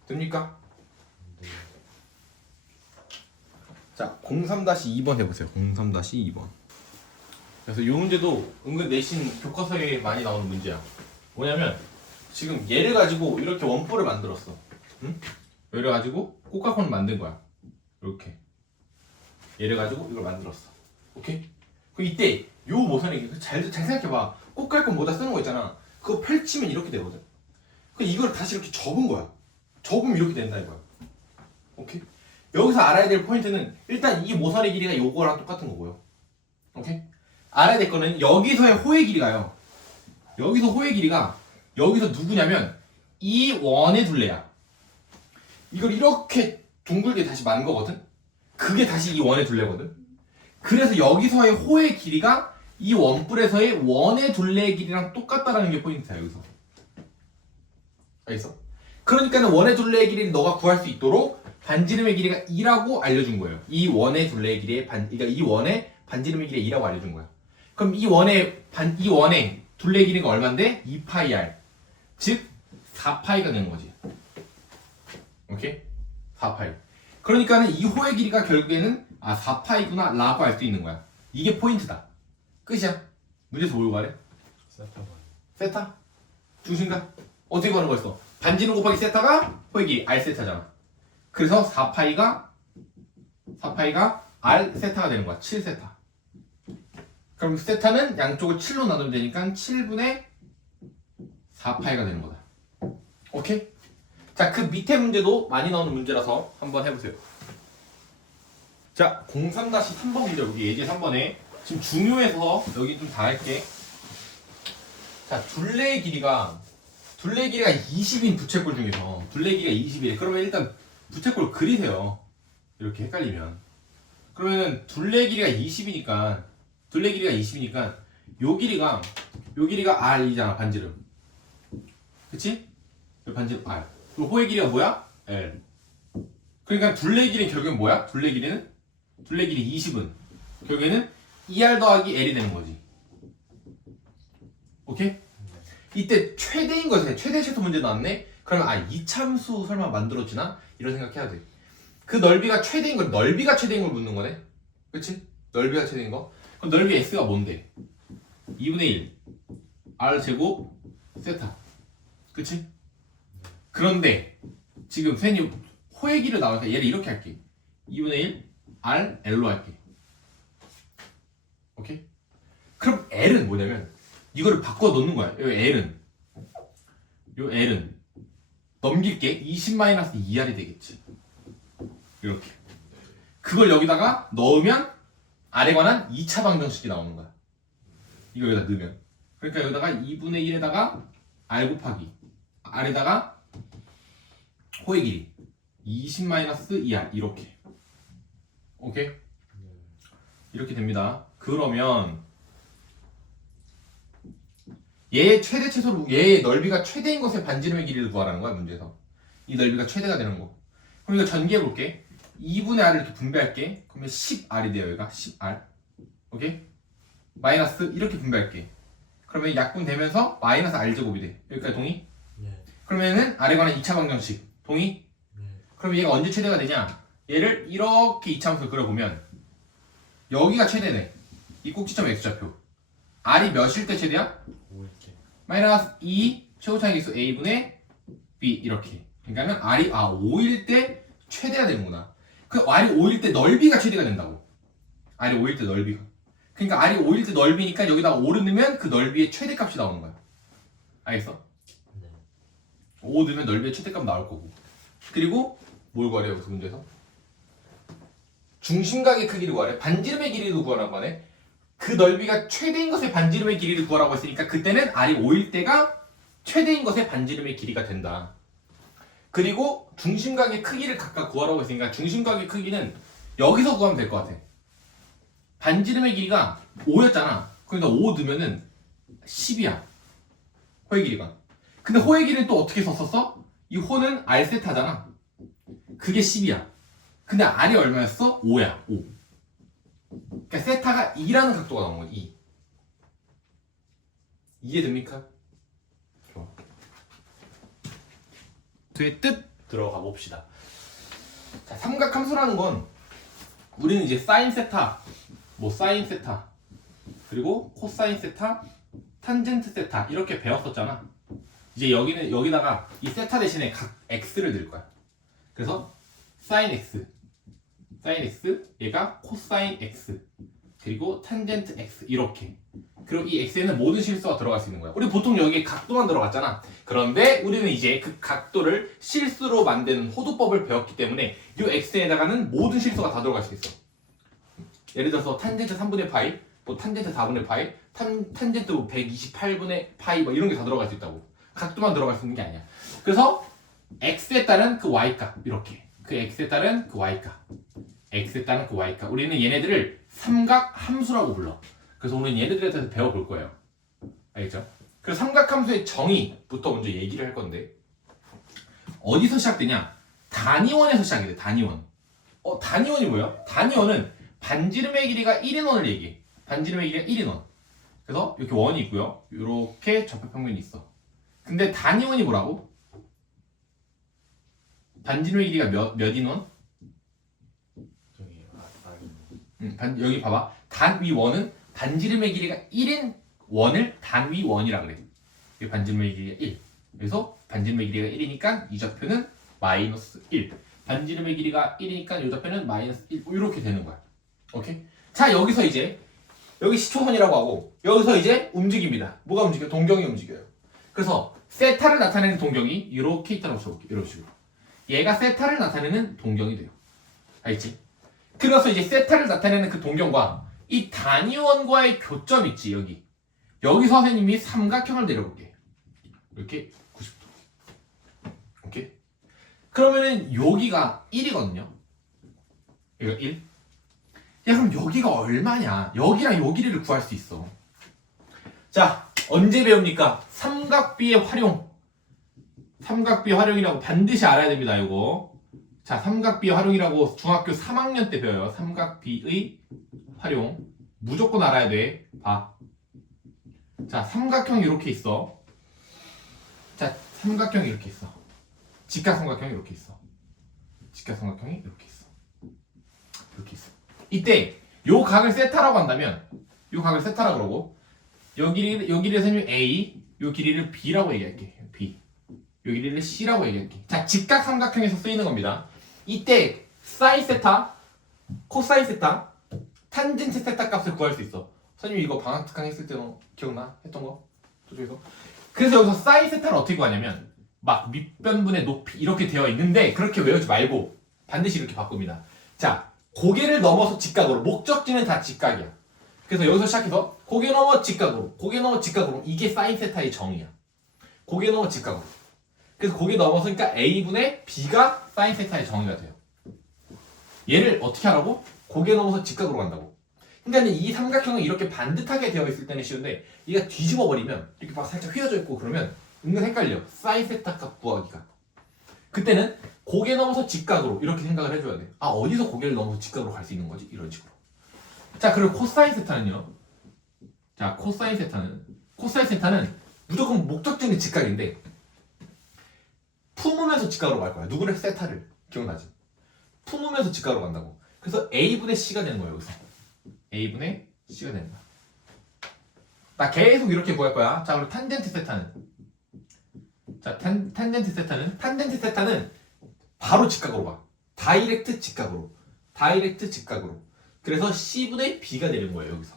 됩니까? 네. 자, 03-2번 해보세요. 03-2번. 그래서 이 문제도 은근 내신 교과서에 많이 나오는 문제야. 뭐냐면 지금 얘를 가지고 이렇게 원포를 만들었어. 응? 얘를 가지고 꽃가콘을 만든 거야. 이렇게. 얘를 가지고 이걸 만들었어. 오케이? 그 이때 요 모선의 잘 생각해봐. 꽃갈콘 모자 쓰는 거 있잖아. 그거 펼치면 이렇게 되거든. 그 이걸 다시 이렇게 접은 거야. 접으면 이렇게 된다 이거야. 오케이? 여기서 알아야 될 포인트는 일단 이 모선의 길이가 요거랑 똑같은 거고요. 오케이? 알아야 될 거는 여기서의 호의 길이가요. 여기서 호의 길이가 여기서 누구냐면 이 원의 둘레야. 이걸 이렇게 둥글게 다시 만 거거든. 그게 다시 이 원의 둘레거든. 그래서 여기서의 호의 길이가 이 원뿔에서의 원의 둘레의 길이랑 똑같다라는 게 포인트야 여기서. 알겠어? 그러니까는 원의 둘레의 길이를 너가 구할 수 있도록 반지름의 길이가 2라고 알려준 거예요. 이 원의 둘레의 길이의 그러니까 이 원의 반지름의 길이가 2라고 알려준 거야. 그럼 이 원의 둘레의 길이가 얼마인데? 2파이 즉 4파이가 되는 거지. 오케이? 4파이. 그러니까는 이 호의 길이가 결국에는 4파이구나 라고 알 수 있는 거야. 이게 포인트다. 끝이야. 문제에서 뭘 구하래? 세타가 세타? 중심각? 어떻게 구하는 거였어? 반지름 곱하기 세타가 호의 길이 R 세타잖아. 그래서 4파이가 R 세타가 되는 거야. 7 세타. 그럼 세타는 양쪽을 7로 나누면 되니까 7분의 4파이가 되는 거다. 오케이? 자, 그 밑에 문제도 많이 나오는 문제라서 한번 해보세요. 자, 03-3번 문제 여기 예제 3번에 지금 중요해서 여기 좀 다 할게. 자, 둘레의 길이가 20인 부채꼴 중에서 둘레의 길이가 20이래. 그러면 일단 부채꼴 그리세요. 이렇게 헷갈리면. 그러면은 둘레의 길이가 20이니까 요 길이가 R이잖아, 반지름. 그치? 요 반지름 R. 그 호의 길이가 뭐야? L. 그러니까 둘레의 길이는 결국엔 뭐야? 둘레 길이 20은 결국에는 2R 더하기 L이 되는 거지. 오케이? 이때 최대인 것에 최대 최소 문제 나왔네? 그러면 이참수 설마 만들어지나? 이런 생각해야 돼. 그 넓이가 최대인 걸 묻는 거네? 그치? 넓이가 최대인 거? 그럼 넓이 S가 뭔데? 2분의 1 R 제곱 세타. 그치? 그런데 지금 선생님 호의 길을 나오니까 얘를 이렇게 할게. 2분의 1 R L로 할게. 오케이? 그럼 L은 뭐냐면 이거를 바꿔 놓는 거야. 요 L은 넘길게 20-2R이 되겠지. 이렇게. 그걸 여기다가 넣으면 R에 관한 2차 방정식이 나오는 거야. 이거 여기다 넣으면. 그러니까 여기다가 2분의 1에다가 R 곱하기 R에다가 호의 길이 20-2R 이렇게. 오케이? 이렇게 됩니다. 그러면 얘의 최대 최소로 얘의 넓이가 최대인 것의 반지름의 길이를 구하라는 거야 문제에서. 이 넓이가 최대가 되는 거. 그럼 이거 전개해 볼게. 2분의 R을 이렇게 분배할게. 그러면 10R이 돼요. 여기가 10R. 오케이? 마이너스 이렇게 분배할게. 그러면 약분 되면서 마이너스 R 제곱이 돼. 여기까지 동의? 네. 그러면은 R에 관한 2차 방정식 동의? 네. 그럼 얘가 언제 최대가 되냐? 얘를 이렇게 이차함수를 그려보면 여기가 최대네. 이 꼭지점 X좌표. R이 몇일 때 최대야? 5일째 마이너스 2 최고차익수 A분의 B 이렇게. 그러니까는 R이 5일 때 최대가 되는구나. 그 R이 5일 때 넓이가 최대가 된다고. R이 5일 때 넓이가. 그러니까 R이 5일 때 넓이니까 여기다가 5를 넣으면 그 넓이의 최대값이 나오는 거야. 알겠어? 네. 5 넣으면 넓이의 최대값 나올 거고. 그리고 뭘 구하래 여기서 문제에서? 중심각의 크기를 구하래. 반지름의 길이도 구하라고 하네. 그 넓이가 최대인 것의 반지름의 길이를 구하라고 했으니까 그때는 R이 5일 때가 최대인 것의 반지름의 길이가 된다. 그리고 중심각의 크기를 각각 구하라고 했으니까 중심각의 크기는 여기서 구하면 될 것 같아. 반지름의 길이가 5였잖아. 그러니까 5 넣으면은 10이야. 호의 길이가. 근데 호의 길이는 또 어떻게 썼었어? 이 호는 R 세타잖아. 그게 10이야. 근데 R이 얼마였어? 5야. 5. 그러니까 세타가 2라는 각도가 나온 거지. 2. 이해됩니까? 좋아. 그의 뜻 들어가 봅시다. 자, 삼각함수라는 건 우리는 이제 사인 세타, 사인 세타, 그리고 코사인 세타, 탄젠트 세타 이렇게 배웠었잖아. 이제 여기다가 이 세타 대신에 각 x를 넣을 거야. 그래서 사인 x 얘가 코사인 x, 그리고 탄젠트 x 이렇게. 그리고 이 x에는 모든 실수가 들어갈 수 있는 거야. 우리 보통 여기에 각도만 들어갔잖아. 그런데 우리는 이제 그 각도를 실수로 만드는 호두법을 배웠기 때문에 이 x에다가는 모든 실수가 다 들어갈 수 있어. 예를 들어서 탄젠트 3분의 파이, 뭐 탄젠트 4분의 파이, 탄젠트 128분의 파이 뭐 이런 게 다 들어갈 수 있다고. 각도만 들어갈 수 있는 게 아니야. 그래서 x에 따른 그 y값 이렇게. 그 x에 따른 그 y값. x에 따른 그 y값. 우리는 얘네들을 삼각 함수라고 불러. 그래서 오늘 얘네들에 대해서 배워볼 거예요. 알겠죠? 그래서 삼각함수의 정의부터 먼저 얘기를 할 건데 어디서 시작되냐? 단위원에서 시작이 돼. 단위원. 단위원이 뭐야? 단위원은 반지름의 길이가 1인 원을 얘기해. 반지름의 길이가 1인 원. 그래서 이렇게 원이 있고요. 이렇게 접합평면이 있어. 근데 단위원이 뭐라고? 반지름의 길이가 몇인 원? 저기 여기 봐봐. 단위원은 반지름의 길이가 1인 원을 단위원이라 그래. 이 반지름의 길이가 1. 그래서 반지름의 길이가 1이니까 이 좌표는 마이너스 1. 반지름의 길이가 1이니까 이 좌표는 마이너스 1. 이렇게 되는 거야. 오케이? 자, 여기서 이제 여기 시초선이라고 하고 여기서 이제 움직입니다. 뭐가 움직여? 동경이 움직여요. 그래서 세타를 나타내는 동경이 이렇게 있다고 쳐볼게요. 이런 식으로. 얘가 세타를 나타내는 동경이 돼요. 알겠지? 그래서 이제 세타를 나타내는 그 동경과 이 단위원과의 교점 있지, 여기. 여기서 선생님이 삼각형을 내려볼게. 이렇게 90도. 오케이? 그러면은 여기가 1이거든요. 여기가 1. 야, 그럼 여기가 얼마냐? 여기랑 여기를 구할 수 있어. 자, 언제 배웁니까? 삼각비의 활용. 삼각비 활용이라고 반드시 알아야 됩니다, 이거. 자, 삼각비 활용이라고 중학교 3학년 때 배워요. 삼각비의 활용. 무조건 알아야 돼. 봐. 자, 삼각형이 이렇게 있어. 자, 삼각형이 이렇게 있어. 직각삼각형이 이렇게 있어. 직각삼각형이 이렇게 있어. 이렇게 있어. 이때 요 각을 세타라고 한다면 요 각을 세타라고 그러고 여기를 선생님이 A, 요 길이를 B라고 얘기할게. B. 요 길이를 C라고 얘기할게. 자, 직각삼각형에서 쓰이는 겁니다. 이때 사인 세타, 코사인 세타, 탄젠트 세타 값을 구할 수 있어. 선생님이 이거 방학 특강 했을 때 기억나? 했던 거? 저쪽에서. 그래서 여기서 사인 세타를 어떻게 구하냐면 막 밑변분의 높이 이렇게 되어 있는데 그렇게 외우지 말고 반드시 이렇게 바꿉니다. 자, 고개를 넘어서 직각으로. 목적지는 다 직각이야. 그래서 여기서 시작해서 고개 넘어 직각으로, 고개 넘어 직각으로. 이게 사인 세타의 정의야. 고개 넘어 직각으로. 그래서 고개 넘어서니까 A분의 B가 사인 세타의 정의가 돼요. 얘를 어떻게 하라고? 고개 넘어서 직각으로 간다고. 그러니까 이 삼각형은 이렇게 반듯하게 되어 있을 때는 쉬운데 얘가 뒤집어 버리면 이렇게 막 살짝 휘어져 있고 그러면 은근 헷갈려. 사인 세타 값 구하기가. 그때는 고개 넘어서 직각으로 이렇게 생각을 해줘야 돼. 아, 어디서 고개를 넘어서 직각으로 갈 수 있는 거지? 이런 식으로. 자, 그리고 코사인 세타는요. 자, 코사인 세타는 무조건 목적지는 직각인데 품으면서 직각으로 갈 거야. 누구를? 세타를. 기억나지? 품으면서 직각으로 간다고. 그래서 A분의 C가 되는 거예요, 여기서. A분의 C가 되는 거야. 나 계속 이렇게 구할 거야. 자, 그리고 탄젠트 세타는. 자, 탄젠트 세타는 바로 직각으로 가. 다이렉트 직각으로. 그래서 C분의 B가 되는 거예요, 여기서.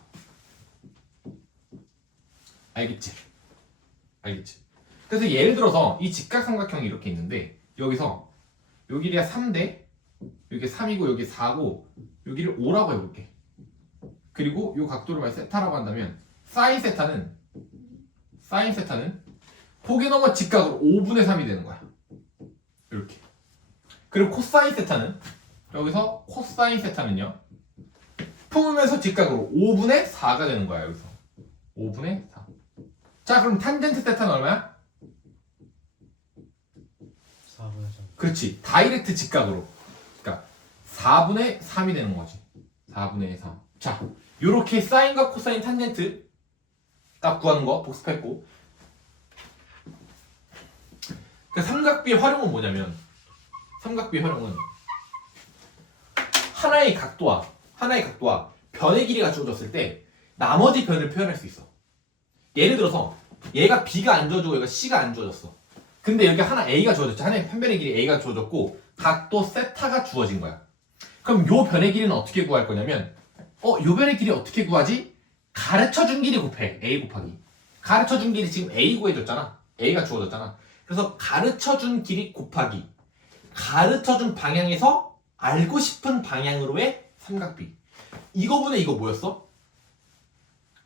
알겠지? 그래서 예를 들어서 이 직각삼각형이 이렇게 있는데 여기서 여기가 3대 여기 3이고 여기 4고 여기를 5라고 해볼게. 그리고 이 각도를 말 세타라고 한다면 사인 세타는 고개 넘어 직각으로 5분의 3이 되는 거야. 이렇게. 그리고 코사인 세타는 여기서 코사인 세타는요 품으면서 직각으로 5분의 4가 되는 거야. 여기서 5분의 4. 자, 그럼 탄젠트 세타는 얼마야? 4분의 3. 그렇지. 다이렉트 직각으로. 그러니까 4분의 3이 되는 거지. 4분의 3. 자, 요렇게 사인과 코사인 탄젠트 딱 구하는 거 복습했고. 그 삼각비의 활용은 뭐냐면 삼각비의 활용은 하나의 각도와 변의 기리가 주어졌을 때 나머지 변을 표현할 수 있어. 예를 들어서 얘가 B가 안 주어지고 얘가 C가 안 주어졌어. 근데 여기 하나 A가 주어졌지. 하나의 편변의 길이 A가 주어졌고 각도 세타가 주어진 거야. 그럼 요 변의 길이는 어떻게 구할 거냐면 요 변의 길이 어떻게 구하지? 가르쳐준 길이 곱해. a 곱하기. 가르쳐준 길이 지금 a 구해줬잖아. a가 주어졌잖아. 그래서 가르쳐준 길이 곱하기. 가르쳐준 방향에서 알고 싶은 방향으로의 삼각비. 이거분의 이거 뭐였어?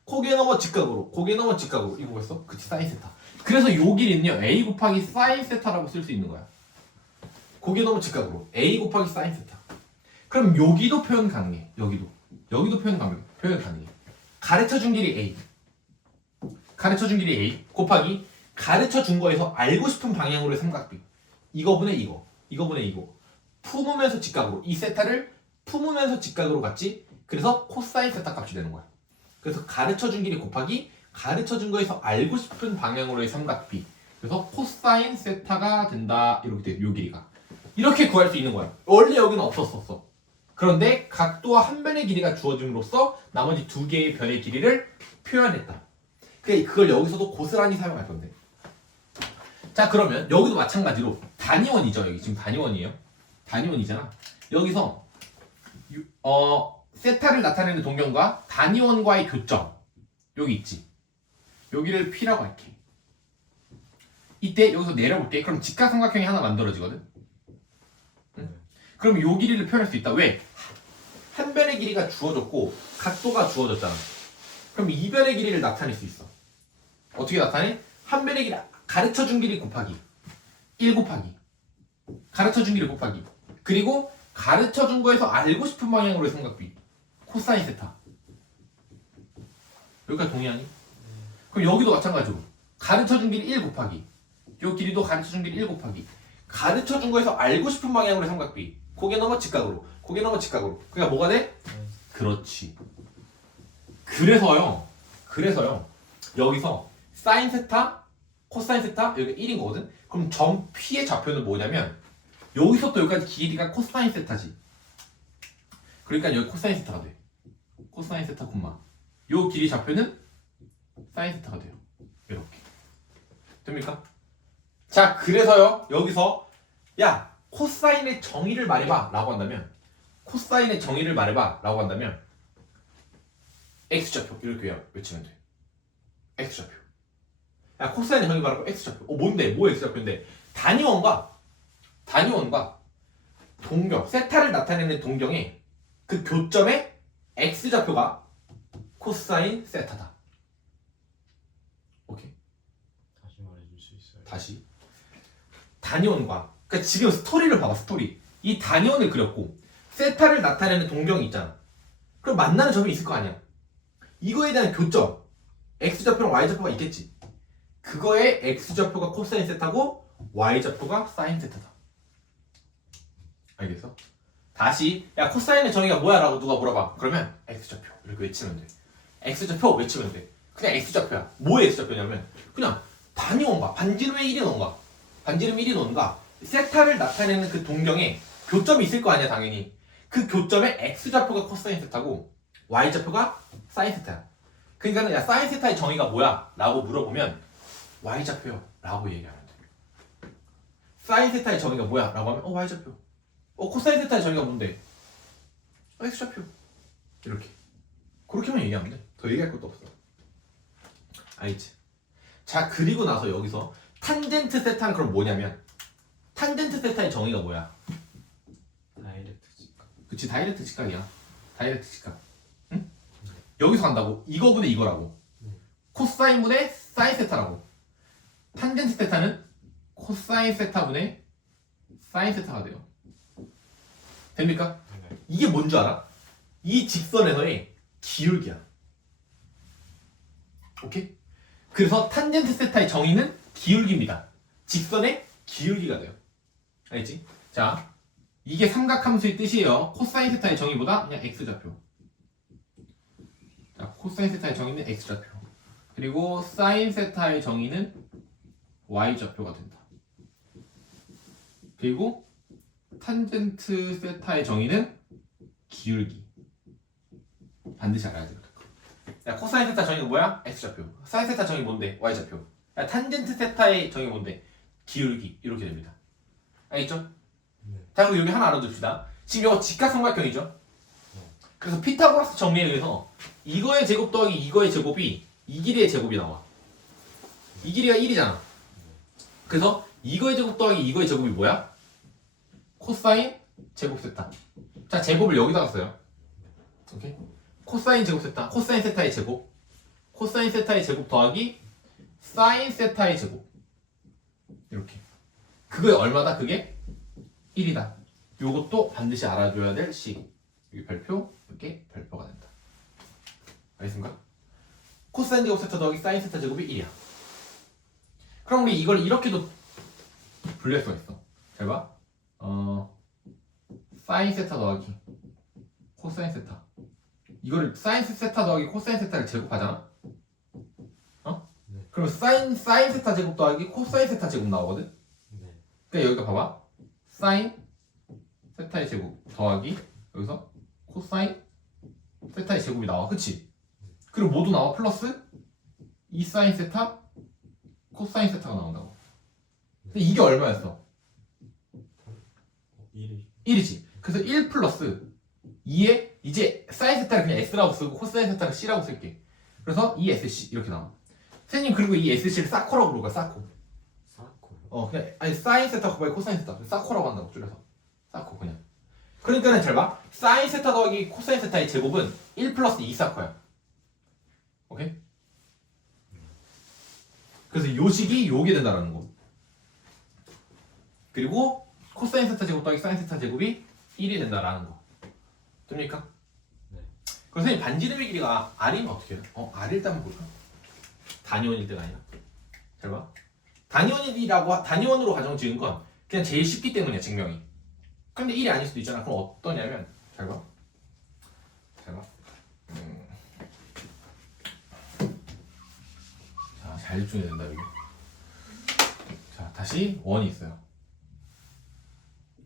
고개 넘어 직각으로. 고개 넘어 직각으로. 이거 뭐였어? 그치, 사인 세타. 그래서 요 길이는요, a 곱하기 사인 세타라고 쓸 수 있는 거야. 고개 넘어 직각으로. a 곱하기 사인 세타. 그럼 여기도 표현 가능해. 여기도 표현 가능해. 가르쳐준 길이 a. 가르쳐준 길이 a 곱하기 가르쳐준 거에서 알고 싶은 방향으로의 삼각비. 이거분의 이거. 이거분의 이거. 품으면서 직각으로. 이 세타를 품으면서 직각으로 갔지. 그래서 코사인 세타 값이 되는 거야. 그래서 가르쳐준 길이 곱하기 가르쳐준 거에서 알고 싶은 방향으로의 삼각비. 그래서 코사인 세타가 된다. 이렇게 돼. 요 길이가. 이렇게 구할 수 있는 거야. 원래 여기는 없었어. 그런데 각도와 한 변의 길이가 주어짐으로써 나머지 두 개의 변의 길이를 표현했다. 그걸 여기서도 고스란히 사용할 건데. 자, 그러면 여기도 마찬가지로 단위원이죠. 여기 지금 단위원이에요. 단위원이잖아. 여기서 세타를 나타내는 동경과 단위원과의 교점 여기 있지. 여기를 P라고 할게. 이때 여기서 내려볼게. 그럼 직각삼각형이 하나 만들어지거든. 응? 그럼 요 길이를 표현할 수 있다. 왜? 한 변의 길이가 주어졌고 각도가 주어졌잖아. 그럼 이 변의 길이를 나타낼 수 있어. 어떻게 나타내? 한 변의 길이 가르쳐준 길이 곱하기 1 곱하기 가르쳐준 길이 곱하기 그리고 가르쳐준 거에서 알고 싶은 방향으로의 삼각비 코사인 세타. 여기까지 동의하니? 그럼 여기도 마찬가지로 가르쳐준 길이 1 곱하기 요 길이도 가르쳐준 길이 1 곱하기 가르쳐준 거에서 알고 싶은 방향으로의 삼각비 고개 넘어 직각으로 고개 넘어 직각으로. 그러니까 뭐가 돼? 그렇지. 그래서요 여기서 사인 세타 코사인 세타 여기가 1인 거거든. 그럼 점 P의 좌표는 뭐냐면 여기서부터 여기까지 길이가 코사인 세타지. 그러니까 여기 코사인 세타가 돼. 코사인 세타 콤마 요 길이 좌표는 사인 세타가 돼요. 이렇게 됩니까? 자, 그래서요 여기서 야 코사인의 정의를 말해봐 라고 한다면 코사인의 정의를 말해봐 라고 한다면 X좌표 이렇게 외치면 돼. X좌표. 야 코사인의 정의 말하고 X좌표. 뭔데? 뭐 X좌표인데? 단위원과 동경 세타를 나타내는 동경의 그 교점의 X좌표가 코사인 세타다. 오케이? 다시 말해줄 수 있어요? 다시 단위원과 그러니까 지금 스토리를 봐봐. 스토리 이 단위원을 그렸고 세타를 나타내는 동경이 있잖아. 그럼 만나는 점이 있을 거 아니야. 이거에 대한 교점 X좌표랑 Y좌표가 있겠지. 그거의 X좌표가 코사인 세타고 Y좌표가 사인 세타다. 알겠어? 다시 야 코사인의 정의가 뭐야? 라고 누가 물어봐. 그러면 X좌표 이렇게 외치면 돼. X좌표 외치면 돼. 그냥 X좌표야. 뭐의 X좌표냐면 그냥 단위원과 반지름의 1이 뭔가 반지름 1이 뭔가 세타를 나타내는 그 동경에 교점이 있을 거 아니야 당연히. 그 교점의 X좌표가 코사인 세타고 Y좌표가 사인 세타야. 그러니까는 야 사인 세타의 정의가 뭐야? 라고 물어보면 Y좌표요 라고 얘기하면 돼. 사인 세타의 정의가 뭐야? 라고 하면 Y좌표. 코사인 세타의 정의가 뭔데? X좌표. 이렇게 그렇게만 얘기하면 돼. 더 얘기할 것도 없어. 알겠지? 자, 그리고 나서 여기서 탄젠트 세타는 그럼 뭐냐면 탄젠트 세타의 정의가 뭐야? 다이렉트 직각. 그치, 다이렉트 직각이야. 다이렉트 직각. 응? 여기서 간다고. 이거분의 이거라고. 코사인분의 사인 세타라고. 탄젠트 세타는 코사인 세타분의 사인 세타가 돼요. 됩니까? 네. 이게 뭔 줄 알아? 이 직선에서의 기울기야. 오케이? 그래서 탄젠트 세타의 정의는 기울기입니다. 직선의 기울기가 돼요. 알겠지? 자, 이게 삼각함수의 뜻이에요. 코사인 세타의 정의보다 그냥 X좌표. 자, 코사인 세타의 정의는 X좌표. 그리고 사인 세타의 정의는 Y좌표가 된다. 그리고 탄젠트 세타의 정의는 기울기. 반드시 알아야 돼요. 야, 코사인 세타 정의가 뭐야? X좌표. 사인 세타 정의 뭔데? Y좌표. 야, 탄젠트 세타의 정의 뭔데? 기울기. 이렇게 됩니다. 알겠죠? 네. 자, 그리고 여기 하나 알아둡시다. 지금 이거 직각삼각형이죠? 그래서 피타고라스 정리에 의해서 이거의 제곱 더하기 이거의 제곱이 이 길이의 제곱이 나와. 이 길이가 1이잖아. 그래서 이거의 제곱 더하기 이거의 제곱이 뭐야? 코사인 제곱 세타. 자, 제곱을 여기다가 써요. 오케이? 코사인 제곱 세타, 코사인 세타의 제곱, 코사인 세타의 제곱 더하기 사인 세타의 제곱. 이렇게. 그게 얼마다? 그게 1이다. 요것도 반드시 알아줘야 될 식. 여기 별표, 이렇게 별표가 된다. 알겠습니까? 코사인 제곱 세타 더하기 사인 세타 제곱이 1이야. 그럼 우리 이걸 이렇게도 분리할 수가 있어. 잘 봐. 사인 세타 더하기 코사인 세타. 이거를 사인 세타 더하기 코사인 세타를 제곱하잖아. 네. 그러면 사인 세타 제곱 더하기 코사인 세타 제곱 나오거든. 네. 그러니까 여기가 봐봐. 사인 세타의 제곱 더하기 여기서 코사인 세타의 제곱이 나와. 그치? 그리고 모두 나와. 플러스 2 사인 세타 코사인 세타가 나온다고. 근데 이게 얼마였어? 1이 1이지. 그래서 1 플러스 2에 이제 사인 세타를 그냥 S라고 쓰고 코사인 세타를 C라고 쓸게. 그래서 2SC 이렇게 나와. 선생님 그리고 이 SC를 사코라고 부르고 사코. 사코요. 그냥 아니 사인 세타 곱하기 코사인 세타 사코라고 한다고 줄여서 사코 그냥. 그러니까는 잘 봐. 사인 세타 더하기 코사인 세타의 제곱은 1 플러스 2 사코야. 오케이? 그래서 요식이 요게 된다라는 거. 그리고 코사인 세타 제곱 더하기 사인 세타 제곱이 1이 된다라는 거. 됩니까? 네. 그럼 선생님 반지름의 길이가 R이면 어떻게 해요? R일 때 한번 볼까? 단위원일 때가 아니라. 잘 봐. 단위원으로 가정 지은 건 그냥 제일 쉽기 때문이야, 증명이. 근데 1이 아닐 수도 있잖아. 그럼 어떠냐면 잘 봐. 잘 봐. 자, 잘 집중해야 된다, 여기. 자, 다시 원이 있어요.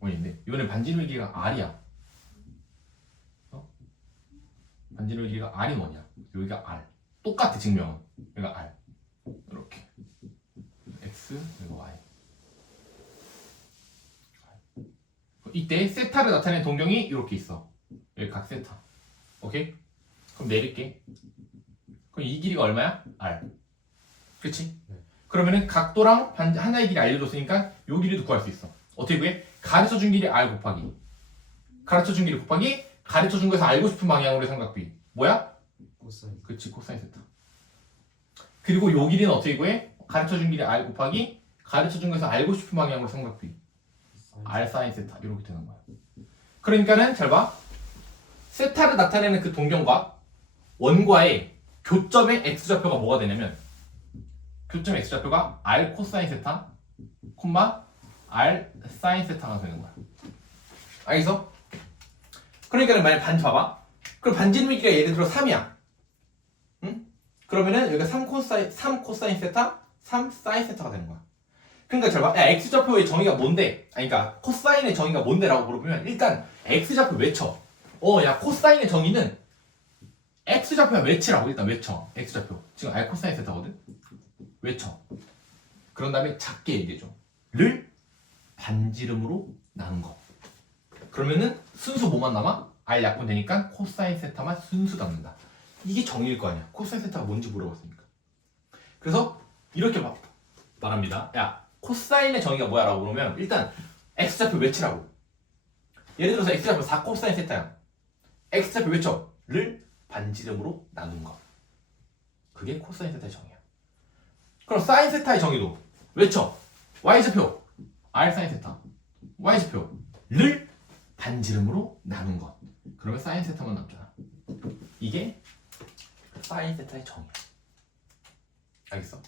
원인데 이번엔 반지름의 길이가 R이야. 반지름의 길이가 R이 뭐냐? 여기가 R. 똑같아, 증명은. 여기가 R. 이렇게. X, 그리고 Y. 이때 세타를 나타내는 동경이 이렇게 있어. 여기 각 세타. 오케이? 그럼 내릴게. 그럼 이 길이가 얼마야? R. 그치? 네. 그러면은 각도랑 하나의 길이 알려줬으니까 요 길이도 구할 수 있어. 어떻게 구해? 가르쳐준 길이 R 곱하기 가르쳐준 길이 곱하기 가르쳐준 거에서 알고 싶은 방향으로의 삼각비. 뭐야? 코사인. 그치, 코사인 세타. 그리고 요 길이는 어떻게 구해? 가르쳐준 길이 R 곱하기 가르쳐준 거에서 알고 싶은 방향으로 삼각비. R 사인 세타. 이렇게 되는 거야. 그러니까는 잘 봐. 세타를 나타내는 그 동경과 원과의 교점의 x좌표가 뭐가 되냐면 교점의 x좌표가 R 코사인 세타 콤마 R 사인 세타가 되는 거야. 알겠어? 그러니까 만약 반지 봐봐. 그럼 반지름의 길이가 예를 들어 3이야. 응? 그러면은 여기가 3 코사인 세타, 3 사인 세타가 되는 거야. 그러니까 잘 봐. 야, x좌표의 정의가 뭔데? 아니, 그러니까 코사인의 정의가 뭔데라고 물어보면 일단 x좌표 외쳐. 야, 코사인의 정의는 x좌표야 외치라고. 일단 외쳐. x좌표. 지금 R 코사인 세타거든. 외쳐. 그런 다음에 작게 얘기해줘. 를 반지름으로 나눈 거. 그러면은 순수 뭐만 남아? R 약분 되니까 코사인 세타만 순수 남는다. 이게 정의일 거 아니야. 코사인 세타가 뭔지 물어봤으니까. 그래서 이렇게 말합니다. 야, 코사인의 정의가 뭐야? 라고 그러면 일단 x좌표 외치라고. 예를 들어서 x좌표 4 코사인 세타야. x좌표 외쳐. 를 반지름으로 나눈 거. 그게 코사인 세타의 정의야. 그럼 사인 세타의 정의도 외쳐. y좌표 R 사인 세타. y좌표 를 반지름으로 나눈 것. 그러면 사인 세타만 남잖아. 이게 사인 세타의 정의야. 알겠어?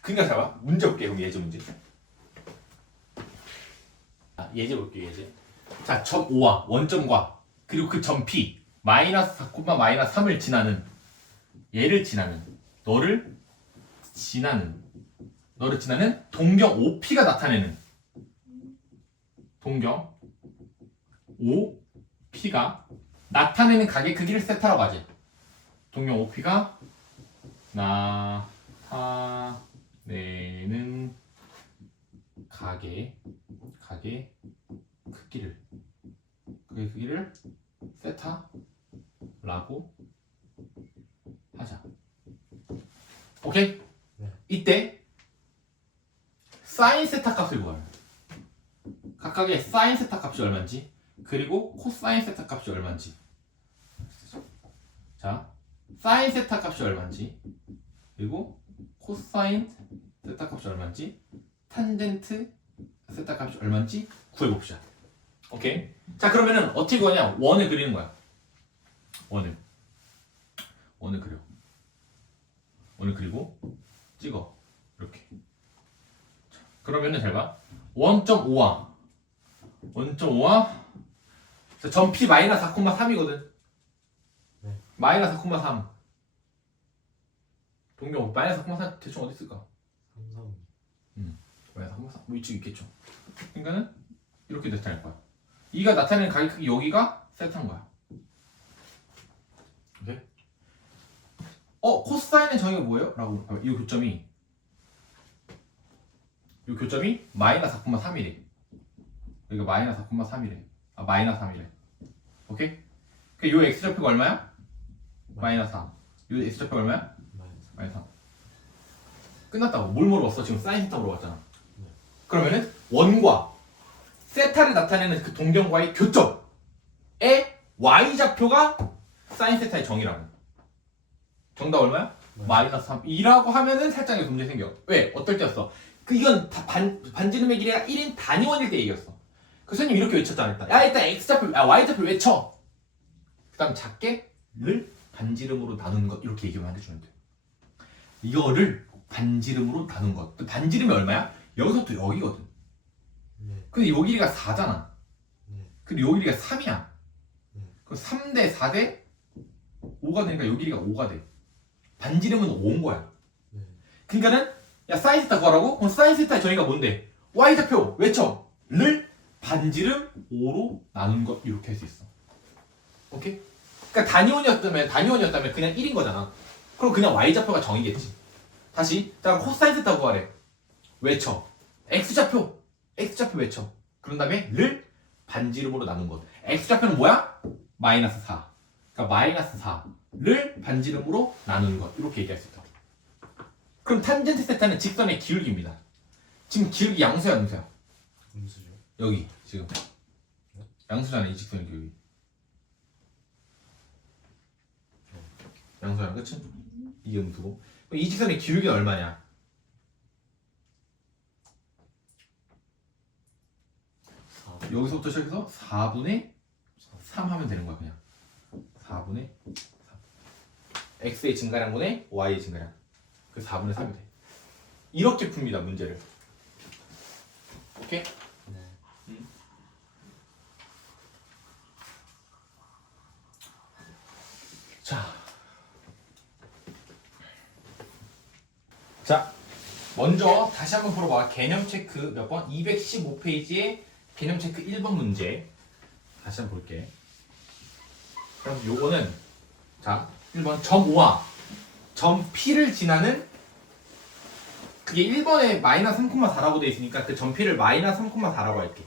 그러니까 잘 봐. 문제 볼게. 그럼 예제 문제. 예제 볼게. 예제. 자, 점 O와 원점과 그리고 그 점 P 마이너스 4, 마이너스 3을 지나는 얘를 지나는 너를 지나는 동경 OP가 나타내는 동경 OP가 나타내는 각의 크기를 세타라고 하지. 동경 OP가 나타내는 각의 크기를 세타 라고 하자. 오케이? 네. 이때 사인 세타 값을 구하면 각각의 사인 세타 값이 얼마인지 그리고 코사인 세타 값이 얼마인지. 자, 사인 세타 값이 얼마인지 그리고 코사인 세타 값이 얼마인지 탄젠트 세타 값이 얼마인지 구해봅시다. 오케이? 자, 그러면은 어떻게 구하냐? 원을 그리는 거야. 원을 그려. 원을 그리고 찍어. 이렇게. 자, 그러면은 잘 봐. 1.5와 점 P 마이너스 4,3이거든. 네. 마이너스 4,3. 동경 마이너스 4,3 대충 어디 있을까? 3, 마이너스 4,3 뭐 이쪽 있겠죠. 그러니까는 이렇게 나타낼 거야. 이가 나타내는 가격 크기 여기가 세타인 거야. 오케이? 코사인의 정의가 뭐예요? 라고 이 교점이 마이너스 4,3이래. 여기가 마이너스 4,3이래. 마이너스 3이래. 오케이? 그 요 x좌표가 얼마야? 마이너스 3. 요 x좌표가 얼마야? 마이너스 3. 끝났다고. 뭘 물어봤어? 지금 사인 세타 물어봤잖아. 네. 그러면은 원과 세타를 나타내는 그 동경과의 교점의 y좌표가 사인 세타의 정의라고. 정답 얼마야? 네. 마이너스 3이라고 하면은 살짝 여기서 문제 생겨. 왜? 어떨 때였어? 이건 다 반지름의 길이가 1인 단위원일 때 얘기였어. 그 선생님 이렇게 외쳤잖아. 일단 x좌표, y좌표 외쳐. 그 다음 작게를 반지름으로 나눈 것 이렇게 얘기만 해주면 돼. 이거를 반지름으로 나눈 것. 반지름이 얼마야? 여기서부터 여기거든. 네. 근데 요 길이가 4잖아. 네. 그리고 요 길이가 3이야. 네. 그럼 3대 4대 5가 되니까 요 길이가 5가 돼. 반지름은 5인 거야. 네. 그러니까는 야 사인 세타 구하라고? 그럼 사인 세타의 정의가 뭔데? y좌표 외쳐. 를 반지름 5로 나눈 것 이렇게 할 수 있어. 오케이? 그러니까 단위원이었다면 그냥 1인 거잖아. 그럼 그냥 y좌표가 정의겠지. 다시 자 코사인 세타 구하래. 외쳐. x좌표 외쳐. 그런 다음에 를 반지름으로 나눈 것. x좌표는 뭐야? 마이너스 4. 그러니까 마이너스 4를 반지름으로 나눈 것. 이렇게 얘기할 수 있다. 그럼 탄젠트 세타는 직선의 기울기입니다. 지금 기울기 양수야, 음수야? 음수죠. 여기 지금 양수잖아, 이 직선의 기울기. 양수야, 그치? 이게 음수고. 그럼 이 직선의 기울기는 얼마냐? 4. 여기서부터 시작해서 4분의 3 하면 되는 거야, 그냥. 4분의 3. x의 증가량분의 y의 증가량. 그 4분의 3이 돼. 이렇게 풉니다, 문제를. 오케이? 네. 자, 먼저 다시 한번 풀어봐. 개념 체크 몇 번? 215페이지에 개념 체크 1번 문제. 다시 한번 볼게. 그럼 요거는 자, 1번 점 5와 점 P를 지나는 그게 1번에 마이너스 3,4라고 돼 있으니까 그 점 P를 마이너스 3,4라고 할게.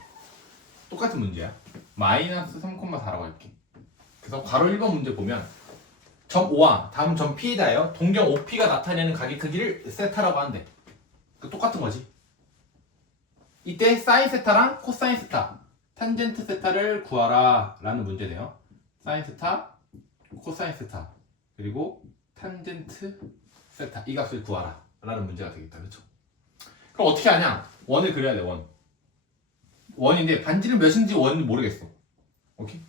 똑같은 문제야. 마이너스 3,4라고 할게. 그래서 바로 1번 문제 보면 점 5와 다음 점 P에다요 동경 OP가 나타내는 가격 크기를 세타라고 한대. 그 똑같은 거지. 이때 사인 세타랑 코사인 세타, 탄젠트 세타를 구하라 라는 문제네요. 사인 세타, 코사인 세타, 그리고 탄젠트 세타 이 값을 구하라 라는 문제가 되겠다. 그렇죠? 그럼 어떻게 하냐? 원을 그려야 돼. 원인데 반지름 몇인지 원은 모르겠어. 오케이?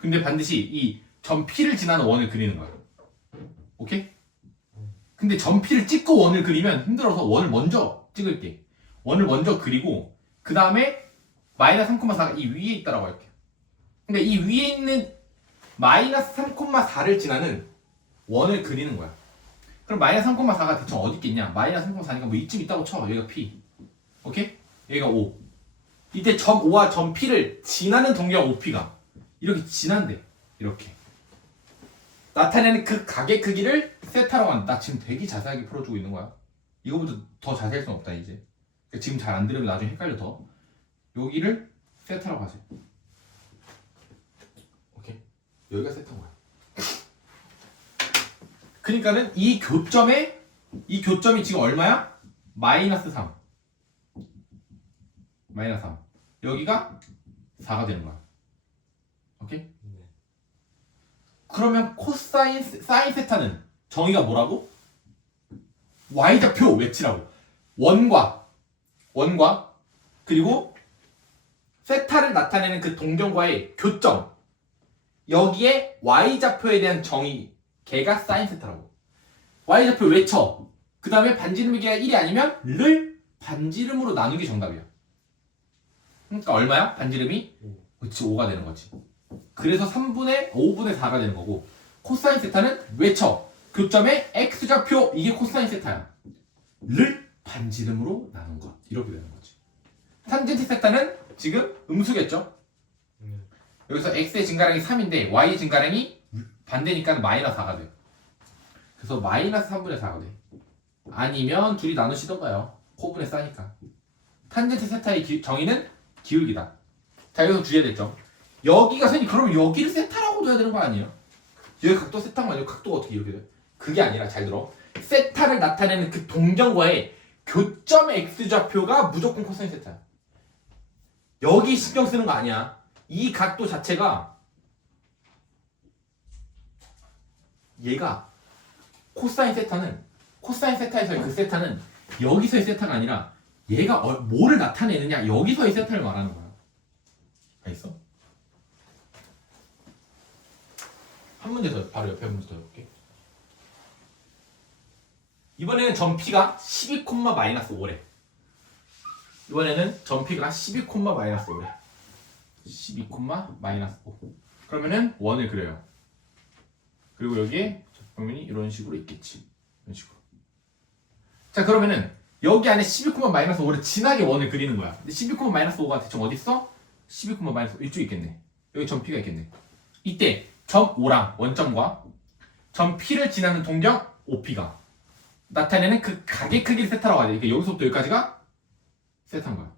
근데 반드시 이 점 P를 지나는 원을 그리는 거야. 오케이? 근데 점 P를 찍고 원을 그리면 힘들어서 원을 먼저 찍을게. 원을 먼저 그리고 그 다음에 마이너스 3,4가 이 위에 있다라고 할게. 근데 이 위에 있는 마이너스 3,4를 지나는 원을 그리는 거야. 그럼 마이너스 3,4가 대충 어디 있겠냐? 마이너스 3,4니까 뭐 이쯤 있다고 쳐. 여기가 P. 오케이? 여기가 5. 이때 점 5와 점 P를 지나는 동경 OP가 이렇게 지난대. 이렇게. 나타내는 그 가게 크기를 세타라고 한다. 나 지금 되게 자세하게 풀어주고 있는 거야. 이거보다 더 자세할 수는 없다 이제. 지금 잘 안 들으면 나중에 헷갈려 더. 여기를 세타라고 하세요. 오케이? 여기가 세타인 거야. 그러니까는 이 교점이 지금 얼마야? 마이너스 3. 마이너스 3. 여기가 4가 되는 거야. 오케이? 네. 그러면 사인 세타는 정의가 뭐라고? y좌표 외치라고. 원과 그리고 세타를 나타내는 그 동경과의 교점. 여기에 y좌표에 대한 정의 걔가 사인 세타라고. y좌표 외쳐. 그 다음에 반지름이가 1이 아니면 를 반지름으로 나누는 게 정답이야. 그러니까 얼마야? 반지름이? 그치 5가 되는 거지. 그래서 5분의 4가 되는 거고 코사인 세타는 외쳐. 교점의 x좌표 이게 코사인 세타야. 를 반지름으로 나눈 것. 이렇게 되는 거지. 탄젠트 세타는 지금 음수겠죠? 네. 여기서 x의 증가량이 3인데 y의 증가량이 반대니까 마이너스 4가 돼. 그래서 마이너스 3분의 4가 돼. 아니면 둘이 나누시던가요. 코분의 싸니까. 탄젠트 세타의 정의는 기울기다. 자 여기서 주의됐죠. 여기가 선이 그러면 여기를 세타라고 둬야 되는 거 아니에요? 여기 각도 세타가 아니고 각도가 어떻게 이렇게 돼? 그게 아니라 잘 들어. 세타를 나타내는 그 동경과의 교점 x좌표가 무조건 코사인 세타야. 여기 신경 쓰는 거 아니야. 이 각도 자체가 얘가 코사인 세타에서의 그 세타는 여기서의 세타가 아니라 얘가 뭐를 나타내느냐 여기서의 세타를 말하는 거야. 알겠어? 한 문제 더 바로 옆에 문제 더 해볼게. 이번에는 점 P가 12,-5래. 이번에는 점 P가 12,-5래. 12,-5. 그러면은 원을 그려요. 그리고 여기에 적분이 이런 식으로 있겠지. 이런 식으로. 자 그러면은 여기 안에 12,-5를 진하게 원을 그리는 거야. 근데 12,-5가 대충 어디 있어? 12,-5 이쪽에 있겠네. 여기 점 P가 있겠네. 이때 점 O랑 원점과 점 P를 지나는 동경 OP가 나타내는 그 각의 크기를 세타라고 하지. 그러니까 여기서부터 여기까지가 세타인 거야.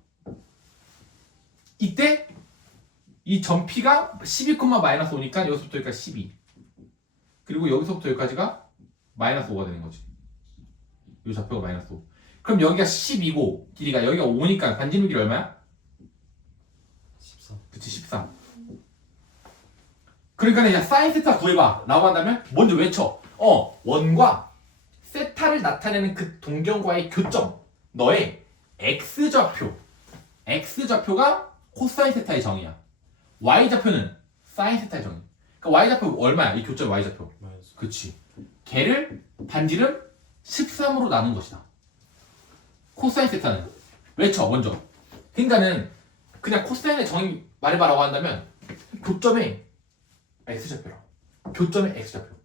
이때 이 점 P가 12,-5니까 여기서부터 여기까지 12. 그리고 여기서부터 여기까지가 마이너스 5가 되는 거지. 이 좌표가 마이너스 5. 그럼 여기가 12고 길이가 여기가 5니까 반지름 길이 얼마야? 13. 그치 13. 그러니까 이제 사인 세타 구해봐 라고 한다면 먼저 외쳐. 원과 세타를 나타내는 그 동경과의 교점. 너의 x좌표가 코사인 세타의 정의야. y좌표는 사인 세타의 정의. 그러니까 y좌표 얼마야? 이 교점 y좌표. 마이너스. 그치. 걔를 반지름 13으로 나눈 것이다. 코사인 세타는 외쳐 먼저. 그러니까는 그냥 코사인의 정의 말해봐라고 한다면 교점의 x좌표라. 교점의 x좌표.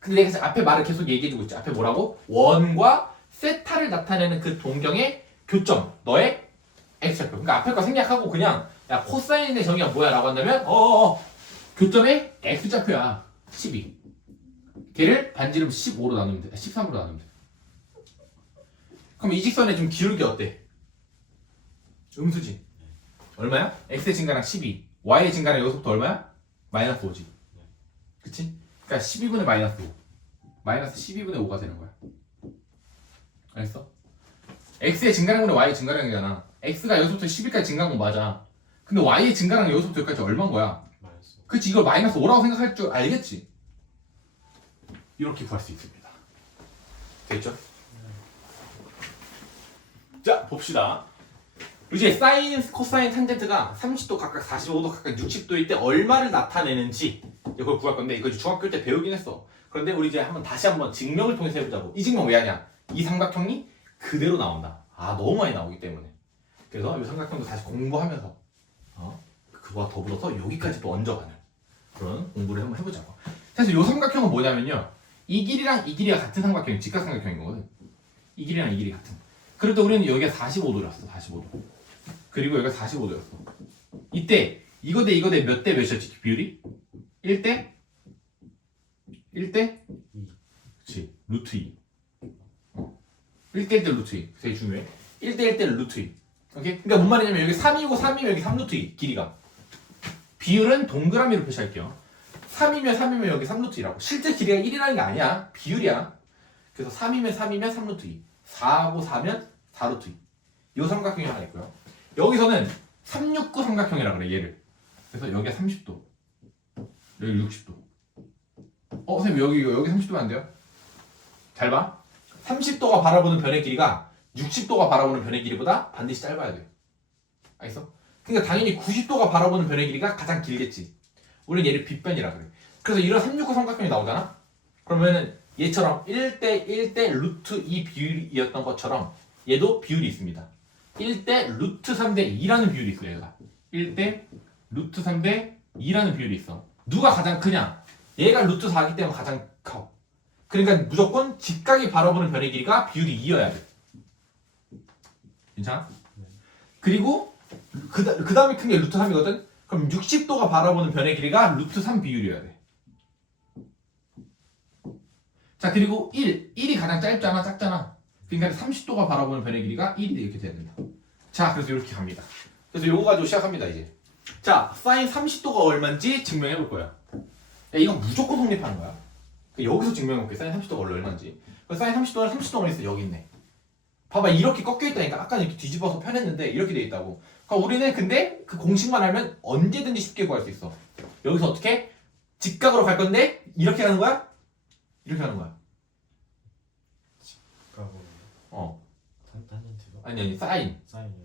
근데 내가 앞에 말을 계속 얘기해주고 있지. 앞에 뭐라고? 원과 세타를 나타내는 그 동경의 교점. 너의 x좌표. 그러니까 앞에 거 생략하고 그냥 야 코사인의 정의가 뭐야 라고 한다면 교점의 x좌표야. 12. 걔를 반지름 15로 나누면 돼. 13으로 나누면 돼. 그럼 이 직선의 좀 기울기 어때? 음수지. 얼마야? x의 증가량 12. y의 증가량 여기서부터 얼마야? 마이너스 5지. 그치? 그러니까 12분의 마이너스 5. 마이너스 12분의 5가 되는 거야. 알겠어? x의 증가량분의 y의 증가량이잖아. x가 여기서부터 10일까지 증가한 건 맞아. 근데 y의 증가량 여기서부터 여기까지 얼마인 거야? 마이너스. 그치? 이걸 마이너스 5라고 생각할 줄 알겠지? 이렇게 구할 수 있습니다. 됐죠? 자, 봅시다. 이제 사인, 코사인, 탄젠트가 30도 각각 45도 각각 60도일 때 얼마를 나타내는지 이걸 구할 건데 이거 중학교 때 배우긴 했어. 그런데 우리 이제 다시 한번 증명을 통해서 해보자고. 이 증명 왜 하냐? 이 삼각형이 그대로 나온다. 너무 많이 나오기 때문에. 그래서 이 삼각형도 다시 공부하면서 그거와 더불어서 여기까지 또 얹어가는 그런 공부를 한번 해보자고. 그래서 이 삼각형은 뭐냐면요. 이 길이랑 이 길이가 같은 삼각형이 직각삼각형인 거거든. 이 길이랑 이 길이 같은. 그래도 우리는 여기가 45도였어. 45도. 그리고 여기가 45도였어. 이때 이거 대 몇 대 몇이었지? 비율이? 1대? 2. 그치. 루트 2. 1대 1대 루트 2. 되게 중요해. 1대 1대 루트 2. 오케이? 그러니까 뭔 말이냐면 여기 3이고 3이면 여기 3루트 2. 길이가. 비율은 동그라미로 표시할게요. 3이면 여기 3루트 2라고. 실제 길이가 1이라는 게 아니야. 비율이야. 그래서 3이면 3루트 2. 4하고 4면 4루트 2. 이 삼각형이 하나 있고요. 여기서는 369 삼각형이라 그래 얘를. 그래서 여기가 30도, 여기 60도. 선생님 여기 30도면 안 돼요? 잘 봐. 30도가 바라보는 변의 길이가 60도가 바라보는 변의 길이보다 반드시 짧아야 돼. 알겠어? 그러니까 당연히 90도가 바라보는 변의 길이가 가장 길겠지. 우리는 얘를 빗변이라 그래. 그래서 이런 369 삼각형이 나오잖아? 그러면은 얘처럼 1대 1대 루트 2 비율이었던 것처럼 얘도 비율이 있습니다. 1대 루트 3대 2라는 비율이 있어 얘가. 1대 루트 3대 2라는 비율이 있어. 누가 가장 크냐? 얘가 루트 4이기 때문에 가장 커. 그러니까 무조건 직각이 바라보는 변의 길이가 비율이 2여야 돼. 괜찮아? 그리고 그 다음에 큰 게 루트 3이거든? 그럼 60도가 바라보는 변의 길이가 루트 3 비율이어야 돼. 자, 그리고 1이 가장 짧잖아, 작잖아. 그러니까 30도가 바라보는 변의 길이가 1이 이렇게 돼야 된다. 자, 그래서 이렇게 갑니다. 그래서 요거 가지고 시작합니다, 이제. 자, 사인 30도가 얼마인지 증명해 볼 거야. 야, 이건 무조건 성립하는 거야. 여기서 증명해 볼게. 사인 30도가 원래 얼마인지. 사인 30도는 30도가 있어. 여기 있네. 봐봐, 이렇게 꺾여 있다니까. 아까 이렇게 뒤집어서 펴냈는데 이렇게 돼 있다고. 그러니까 우리는 근데 그 공식만 알면 언제든지 쉽게 구할 수 있어. 여기서 어떻게? 직각으로 갈 건데 이렇게 가는 거야? 이렇게 하는 거야. 가고 어. 탄젠트가 아니 사인. 사인이요.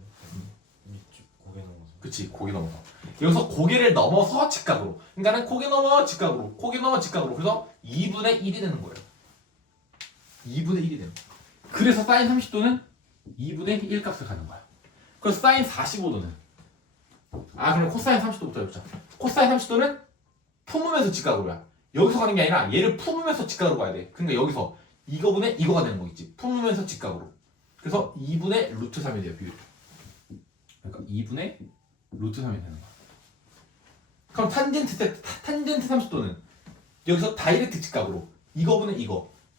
밑줄 고개 넘어서. 그치, 고개 넘어서. 여기서 고개를 넘어서 직각으로. 그러니까는 고개 넘어 직각으로. 고개 넘어 직각으로. 그래서 2분의 1이 되는 거예요. 2분의 1이 되는 거야. 그래서 사인 30도는 2분의 1 값을 가는 거야. 그래서 사인 45도는 그럼 코사인 30도부터 해보자. 코사인 30도는 품으면서 직각으로야. 여기서 가는 게 아니라 얘를 품으면서 직각으로 가야 돼. 그러니까 여기서 이거분의 이거가 되는 거 있지. 품으면서 직각으로. 그래서 2분의 루트 3이 돼요. 비율. 그러니까 2분의 루트 3이 되는 거야. 그럼 탄젠트 30도는 여기서 다이렉트 직각으로 이거분의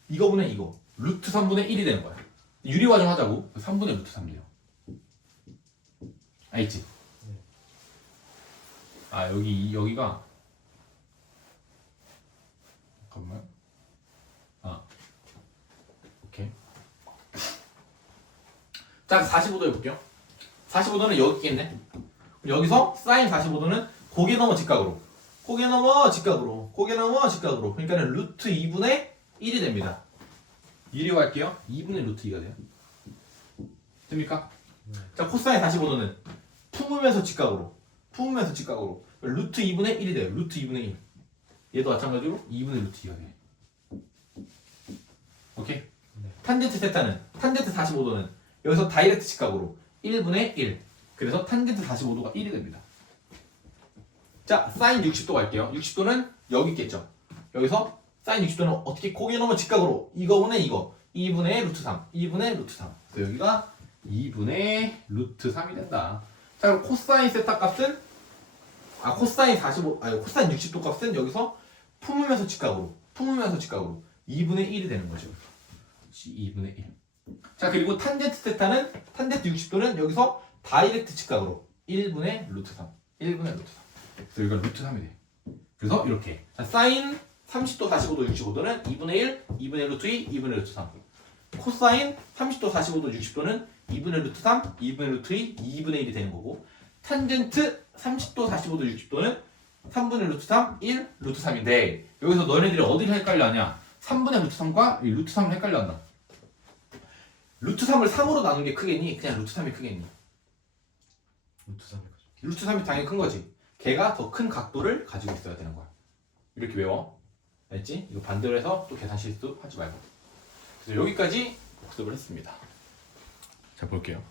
이거분의 이거 루트 3분의 1이 되는 거야. 유리화정 하자고. 3분의 루트 3이 돼요. 알겠지? 여기가 잠깐만. 오케이. 자, 45도 해볼게요. 45도는 여기 있겠네. 여기서 사인 45도는 고개 넘어 직각으로. 고개 넘어 직각으로. 고개 넘어 직각으로. 그러니까 루트 2분의 1이 됩니다. 유리화할게요. 2분의 루트 2가 돼요. 됩니까? 자, 코사인 45도는 품으면서 직각으로. 품으면서 직각으로. 루트 2분의 1이 돼요. 루트 2분의 1. 얘도 마찬가지로 2분의 루트 2가 돼. 오케이? 네. 탄젠트 세타는 탄젠트 45도는 여기서 다이렉트 직각으로 1분의 1. 그래서 탄젠트 45도가 1이 됩니다. 자, 사인 60도 갈게요. 60도는 여기 있겠죠. 여기서 사인 60도는 어떻게 고개 넘어 직각으로 이거분의 이거 2분의 루트 3. 2분의 루트 3. 그래서 여기가 2분의 루트 3이 된다. 자, 그럼 코사인 세타 값은 코사인 60도 값은 여기서 품으면서 직각으로 2분의 1이 되는 거죠. 2분의 1. 자, 그리고 탄젠트 세타는 탄젠트 60도는 여기서 다이렉트 직각으로 1분의 루트 3. 1분의 루트 3. 그래서 여기가 루트 3이 돼. 그래서 이렇게. 자, 사인 30도, 45도, 65도는 2분의 1, 2분의 루트 2, 2분의 루트 3. 코사인 30도, 45도, 60도는 2분의 루트 3, 2분의 루트 2, 2분의 1이 되는 거고, 탄젠트 30도, 45도, 60도는 3분의 루트 3, 1, 루트 3인데 여기서 너네들이 어디를 헷갈려 하냐? 3분의 루트 3과 이 루트 3을 헷갈려 한다. 루트 3을 3으로 나눈 게 크겠니? 그냥 루트 3이 크겠니? 루트 3이 크죠. 루트 3이 당연히 큰 거지. 걔가 더 큰 각도를 가지고 있어야 되는 거야. 이렇게 외워. 알겠지? 이거 반대로 해서 또 계산 실수 하지 말고. 그래서 여기까지 복습을 했습니다. 자, 볼게요.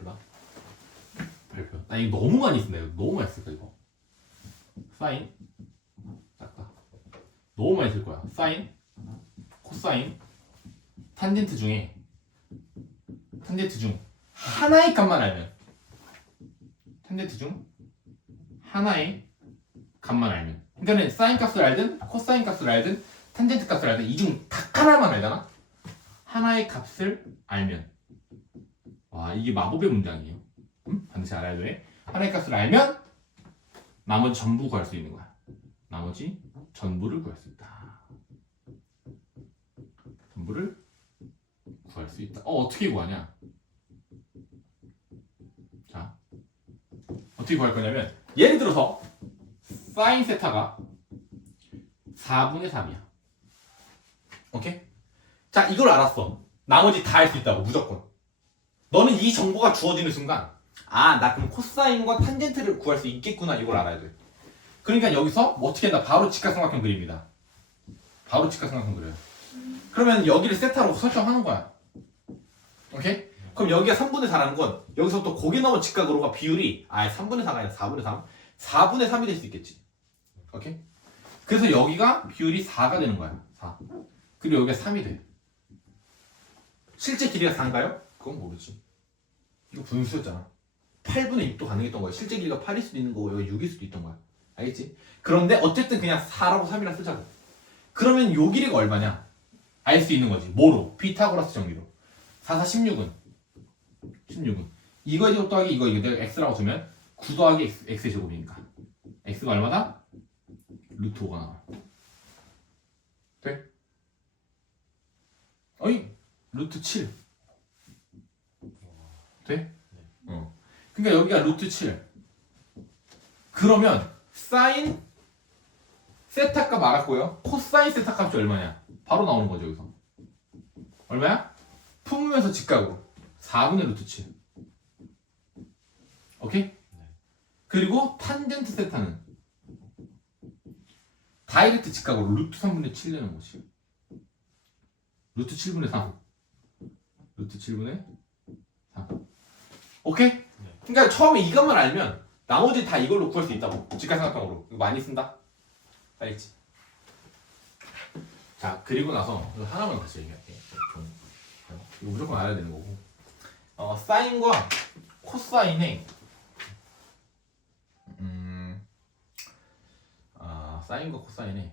해봐. 발표. 나 이거 너무 많이 쓴다. 이거 너무 많이 쓸 거야, 이거. 사인. 작다. 너무 많이 쓸 거야. 사인, 코사인, 탄젠트 중 하나의 값만 알면, 탄젠트 중 하나의 값만 알면, 그러니까는 사인 값을 알든 코사인 값을 알든 탄젠트 값을 알든 이 중 딱 하나만 알잖아. 하나의 값을 알면, 와, 이게 마법의 문장이에요. 반드시 알아야 돼. 하나의 값을 알면 나머지 전부 구할 수 있는 거야. 나머지 전부를 구할 수 있다. 전부를 구할 수 있다. 어떻게 구하냐? 자, 어떻게 구할 거냐면 예를 들어서 사인 세타가 4분의 3이야. 오케이? 자, 이걸 알았어. 나머지 다 할 수 있다고 무조건. 너는 이 정보가 주어지는 순간 나 그럼 코사인과 탄젠트를 구할 수 있겠구나 이걸 알아야 돼. 그러니까 여기서 어떻게 한다? 바로 직각삼각형 그립니다. 바로 직각삼각형 그려요. 그러면 여기를 세타로 설정하는 거야. 오케이? 그럼 여기가 3분의 4라는 건 여기서부터 고개 넘어 직각으로가 비율이 3분의 4가 아니라 4분의 3 4분의 3이 될 수 있겠지. 오케이? 그래서 여기가 비율이 4가 되는 거야. 4. 그리고 여기가 3이 돼. 실제 길이가 4인가요? 그건 모르지. 이거 분수였잖아. 8분의 6도 가능했던 거야. 실제 길이가 8일 수도 있는 거고 여기 6일 수도 있던 거야. 알겠지? 그런데 어쨌든 그냥 4라고 3이라 쓰자고. 그러면 요 길이가 얼마냐? 알 수 있는 거지. 뭐로? 피타고라스 정리로. 4, 4, 16은? 16은. 이거 더하기 이거 내가 x라고 두면 9 더하기 x의 제곱이니까. x가 얼마다? 루트 5가 나와. 돼? 어이? 루트 7. 돼? 그러니까 여기가 루트 7. 그러면 사인 세타 값 알았고요. 코사인 세타 값이 얼마냐? 바로 나오는 거죠, 여기서. 얼마야? 품으면서 직각으로 4분의 루트 7. 오케이? 그리고 탄젠트 세타는 다이렉트 직각으로 루트 3분의 7 내는 거지. 루트 7분의 3. 루트 7분의 3. 오케이? 그러니까 처음에 이것만 알면 나머지 다 이걸로 구할 수 있다고. 직각삼각형으로. 이거 많이 쓴다. 알겠지? 자, 그리고 나서 이거 하나만 다시 얘기할게. 이거 무조건 알아야 되는 거고. 사인과 코사인의 사인과 코사인의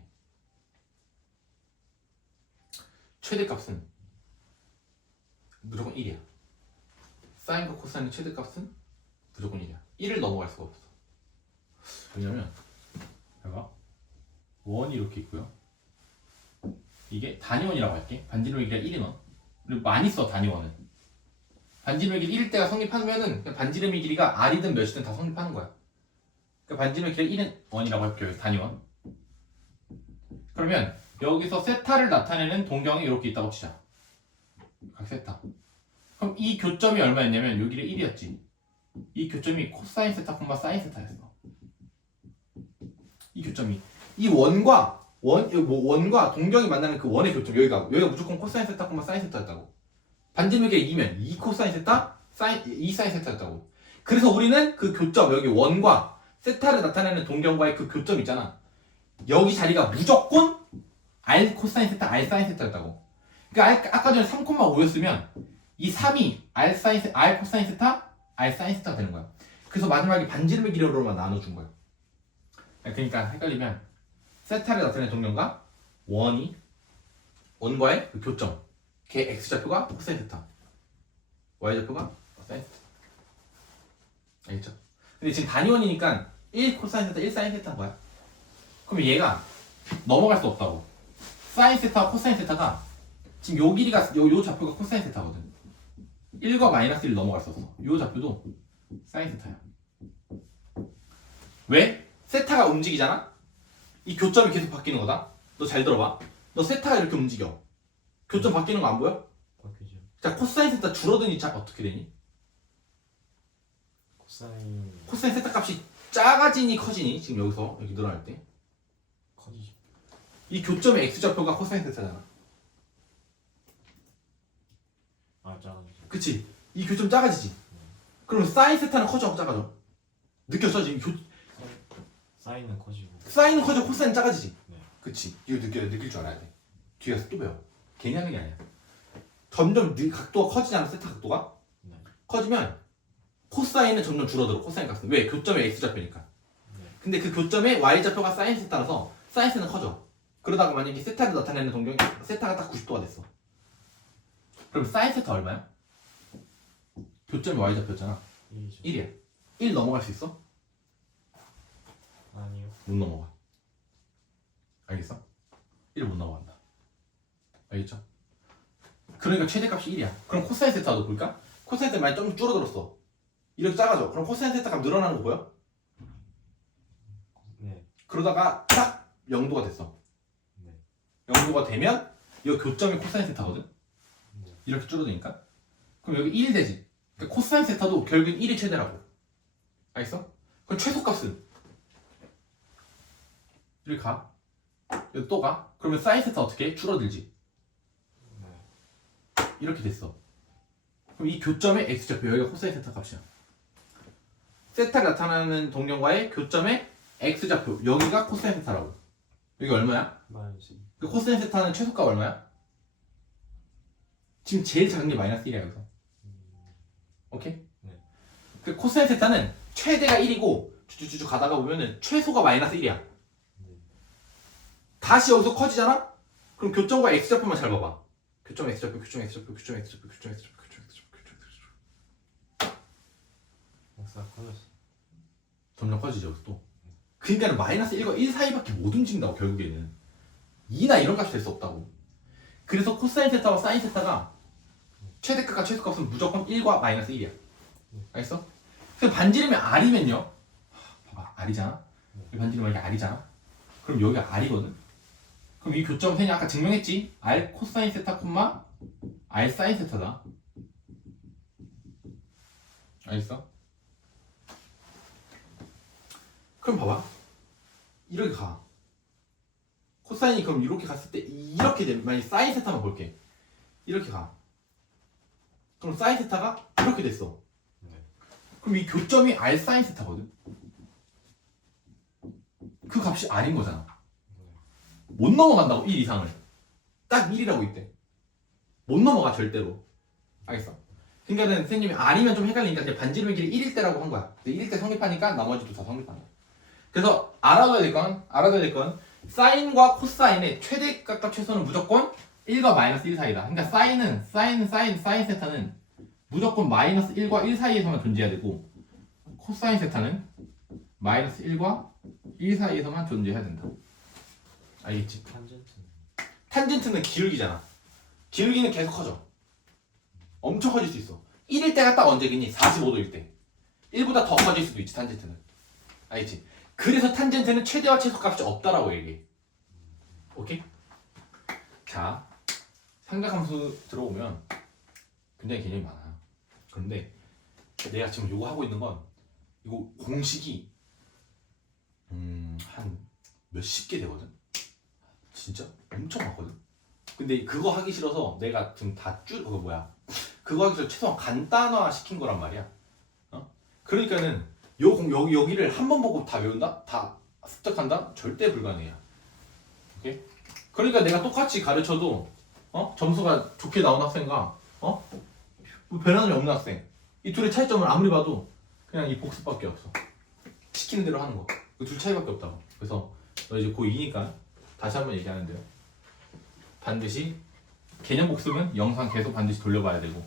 최대값은 무조건 1이야. 사인과 코사인의 최대값은 무조건 1이야. 1을 넘어갈 수가 없어. 왜냐면 봐봐. 원이 이렇게 있고요. 이게 단위원이라고 할게. 반지름의 길이가 1인 원. 그리고 많이 써 단위원은. 반지름의 길이 1일 때가 성립하면은 반지름의 길이가 r이든 몇이든 다 성립하는 거야. 그러니까 반지름의 길이가 1인 원이라고 할게요. 단위원. 그러면 여기서 세타를 나타내는 동경이 이렇게 있다고 치자. 각 세타. 그럼 이 교점이 얼마였냐면 여기가 1이었지. 이 교점이 코사인 세타, 사인 세타였어. 이 교점이 이 원과 동경이 만나는 그 원의 교점 여기가 무조건 코사인 세타, 사인 세타였다고. 반지름의 길이가 2면 2 코사인 세타, 2 사인 세타였다고. 그래서 우리는 그 교점 여기 원과 세타를 나타내는 동경과의 그 교점 있잖아. 여기 자리가 무조건 R 코사인 세타, R 사인 세타였다고. 그러니까 아까 전에 3,5였으면 이 3이 R 코사인 세타, R 사인 세타가 되는 거야. 그래서 마지막에 반지름의 길이로만 나눠준 거야. 그러니까 헷갈리면 세타를 나타내는 동경과 원과의 그 교점. 걔 X좌표가 코사인 세타, Y좌표가 사인 세타. 알겠죠? 근데 지금 단위원이니까 1 코사인 세타, 1 사인 세타인 거야. 그럼 얘가 넘어갈 수 없다고. 사인 세타와 코사인 세타가 지금 요 길이가 요 좌표가 코사인 세타거든. 1과 마이너스 1 넘어갈 수 없어. 요 좌표도 사인 세타야. 왜? 세타가 움직이잖아? 이 교점이 계속 바뀌는 거다. 너 잘 들어봐. 너 세타가 이렇게 움직여. 교점 바뀌는 거 안 보여? 바뀌죠. 자, 코사인 세타 줄어드니 어떻게 되니? 코사인 세타 값이 작아지니 커지니? 지금 여기서 여기 늘어날 때. 커지죠. 이 교점의 x좌표가 코사인 세타잖아. 작아지죠. 그치? 이 교점 작아지지? 그럼 사인 세타는 커져 작아져? 느꼈어 지금? 사인은 커지고. 사인은 커져 코사인은 작아지지? 네. 그치? 이거 느낄 줄 알아야 돼. 뒤에 가서 또 배워. 괜히 하는 게 아니야. 점점 각도가 커지잖아. 세타 각도가. 네. 커지면 코사인은 점점 줄어들어. 코사인 값은. 왜? 교점의 x좌표니까. 네. 근데 그 교점의 y좌표가 사인 세타라서 사인 세는 커져. 그러다가 만약에 세타를 나타내는 동경이 세타가 딱 90도가 됐어. 그럼 사인 세타 얼마야? 교점이 y좌표였잖아. 1이죠. 1이야. 1 넘어갈 수 있어? 아니요. 못 넘어가. 알겠어? 1 못 넘어간다. 알겠죠? 그러니까 최대값이 1이야. 그럼 코사인 세타도 볼까? 코사인 세타 만약 좀 줄어들었어. 이렇게 작아져. 그럼 코사인 세타 값 늘어나는 거 보여? 네. 그러다가 딱 0도가 됐어. 네. 0도가 되면 이 교점이 코사인 세타거든? 네. 이렇게 줄어드니까. 그럼 여기 1 되지. 그러니까 코사인 세타도 결국엔 1이 최대라고. 알겠어? 그럼 최소값은 이렇게 가. 여기 또 가. 그러면 사인 세타 어떻게 해? 줄어들지. 네. 이렇게 됐어. 그럼 이 교점의 x좌표 여기가 코사인 세타 값이야. 세타가 나타나는 동경과의 교점의 x좌표 여기가 코사인 세타라고. 여기 얼마야? 마이너스 2. 그 코사인 세타는 최소값 얼마야? 지금 제일 작은 게 마이너스 1이야 여기서. 오케이? 네. 그 코사인 세타는 최대가 1이고 쭉쭉쭉 가다가 보면은 최소가 마이너스 1이야. 네. 다시 여기서 커지잖아? 그럼 교점과 x좌표만 잘 봐봐. 교점 x좌표, 교점 x좌표, 교점 x좌표, 교점 x좌표, 교점 x좌표, 교점 x좌표. x가 커졌어. 점점 커지죠 여기서 또. 그러니까 마이너스 1과 1 사이밖에 못 움직인다고 결국에는. 2나 이런 값이 될 수 없다고. 그래서 코사인 세타와 사인 세타가 최대값과 최소값은 무조건 1과 마이너스 1이야. 알겠어? 그럼 반지름이 R이면요. 봐봐 R이잖아. 여기 반지름 이게 R이잖아. 그럼 여기가 R이거든. 그럼 이 교점 셈이 아까 증명했지? R 코사인 세타 콤마 R 사인 세타다. 알겠어? 그럼 봐봐. 이렇게 가. 코사인이 그럼 이렇게 갔을 때 이렇게 되면 만약 사인 세타만 볼게. 이렇게 가. 그럼 사인 세타가 이렇게 됐어. 네. 그럼 이 교점이 R 사인 세타거든. 그 값이 R인 거잖아. 네. 못 넘어간다고 1 이상을. 딱 1이라고 있대. 못 넘어가 절대로. 알겠어? 그러니까는 선생님이 R이면 좀 헷갈리니까 그냥 반지름의 길이 1일 때라고 한 거야. 근데 1일 때 성립하니까 나머지도 다 성립한다. 그래서 알아둬야 될 건 사인과 코사인의 최대값과 최소는 무조건 1과 마이너스 1 사이다. 그러니까 사인 세타는 무조건 마이너스 1과 1 사이에서만 존재해야 되고 코사인 세타는 마이너스 1과 1 사이에서만 존재해야 된다. 알겠지? 탄젠트는 탄젠트는 기울기잖아. 기울기는 계속 커져. 엄청 커질 수 있어. 1일 때가 딱 언제겠니? 45도일 때. 1보다 더 커질 수도 있지 탄젠트는. 알겠지? 그래서 탄젠트는 최대와 최소값이 없다라고 얘기해. 오케이? 자, 삼각함수 들어오면 굉장히 개념이 많아요. 그런데 내가 지금 요거 하고 있는 건 이거 공식이 한 몇십 개 되거든. 진짜 엄청 많거든. 근데 그거 하기 싫어서 내가 지금 그거 하기 싫어서 최소한 간단화 시킨 거란 말이야. 그러니까는 여기를 한 번 보고 다 외운다? 다 습득한다? 절대 불가능해요. 오케이? 그러니까 내가 똑같이 가르쳐도 점수가 좋게 나온 학생과 뭐 변화점이 없는 학생 이 둘의 차이점을 아무리 봐도 그냥 이 복습밖에 없어. 시키는 대로 하는 거. 그 둘 차이밖에 없다고. 그래서 너 이제 고2니까 다시 한번 얘기하는데요. 반드시 개념 복습은 영상 계속 반드시 돌려봐야 되고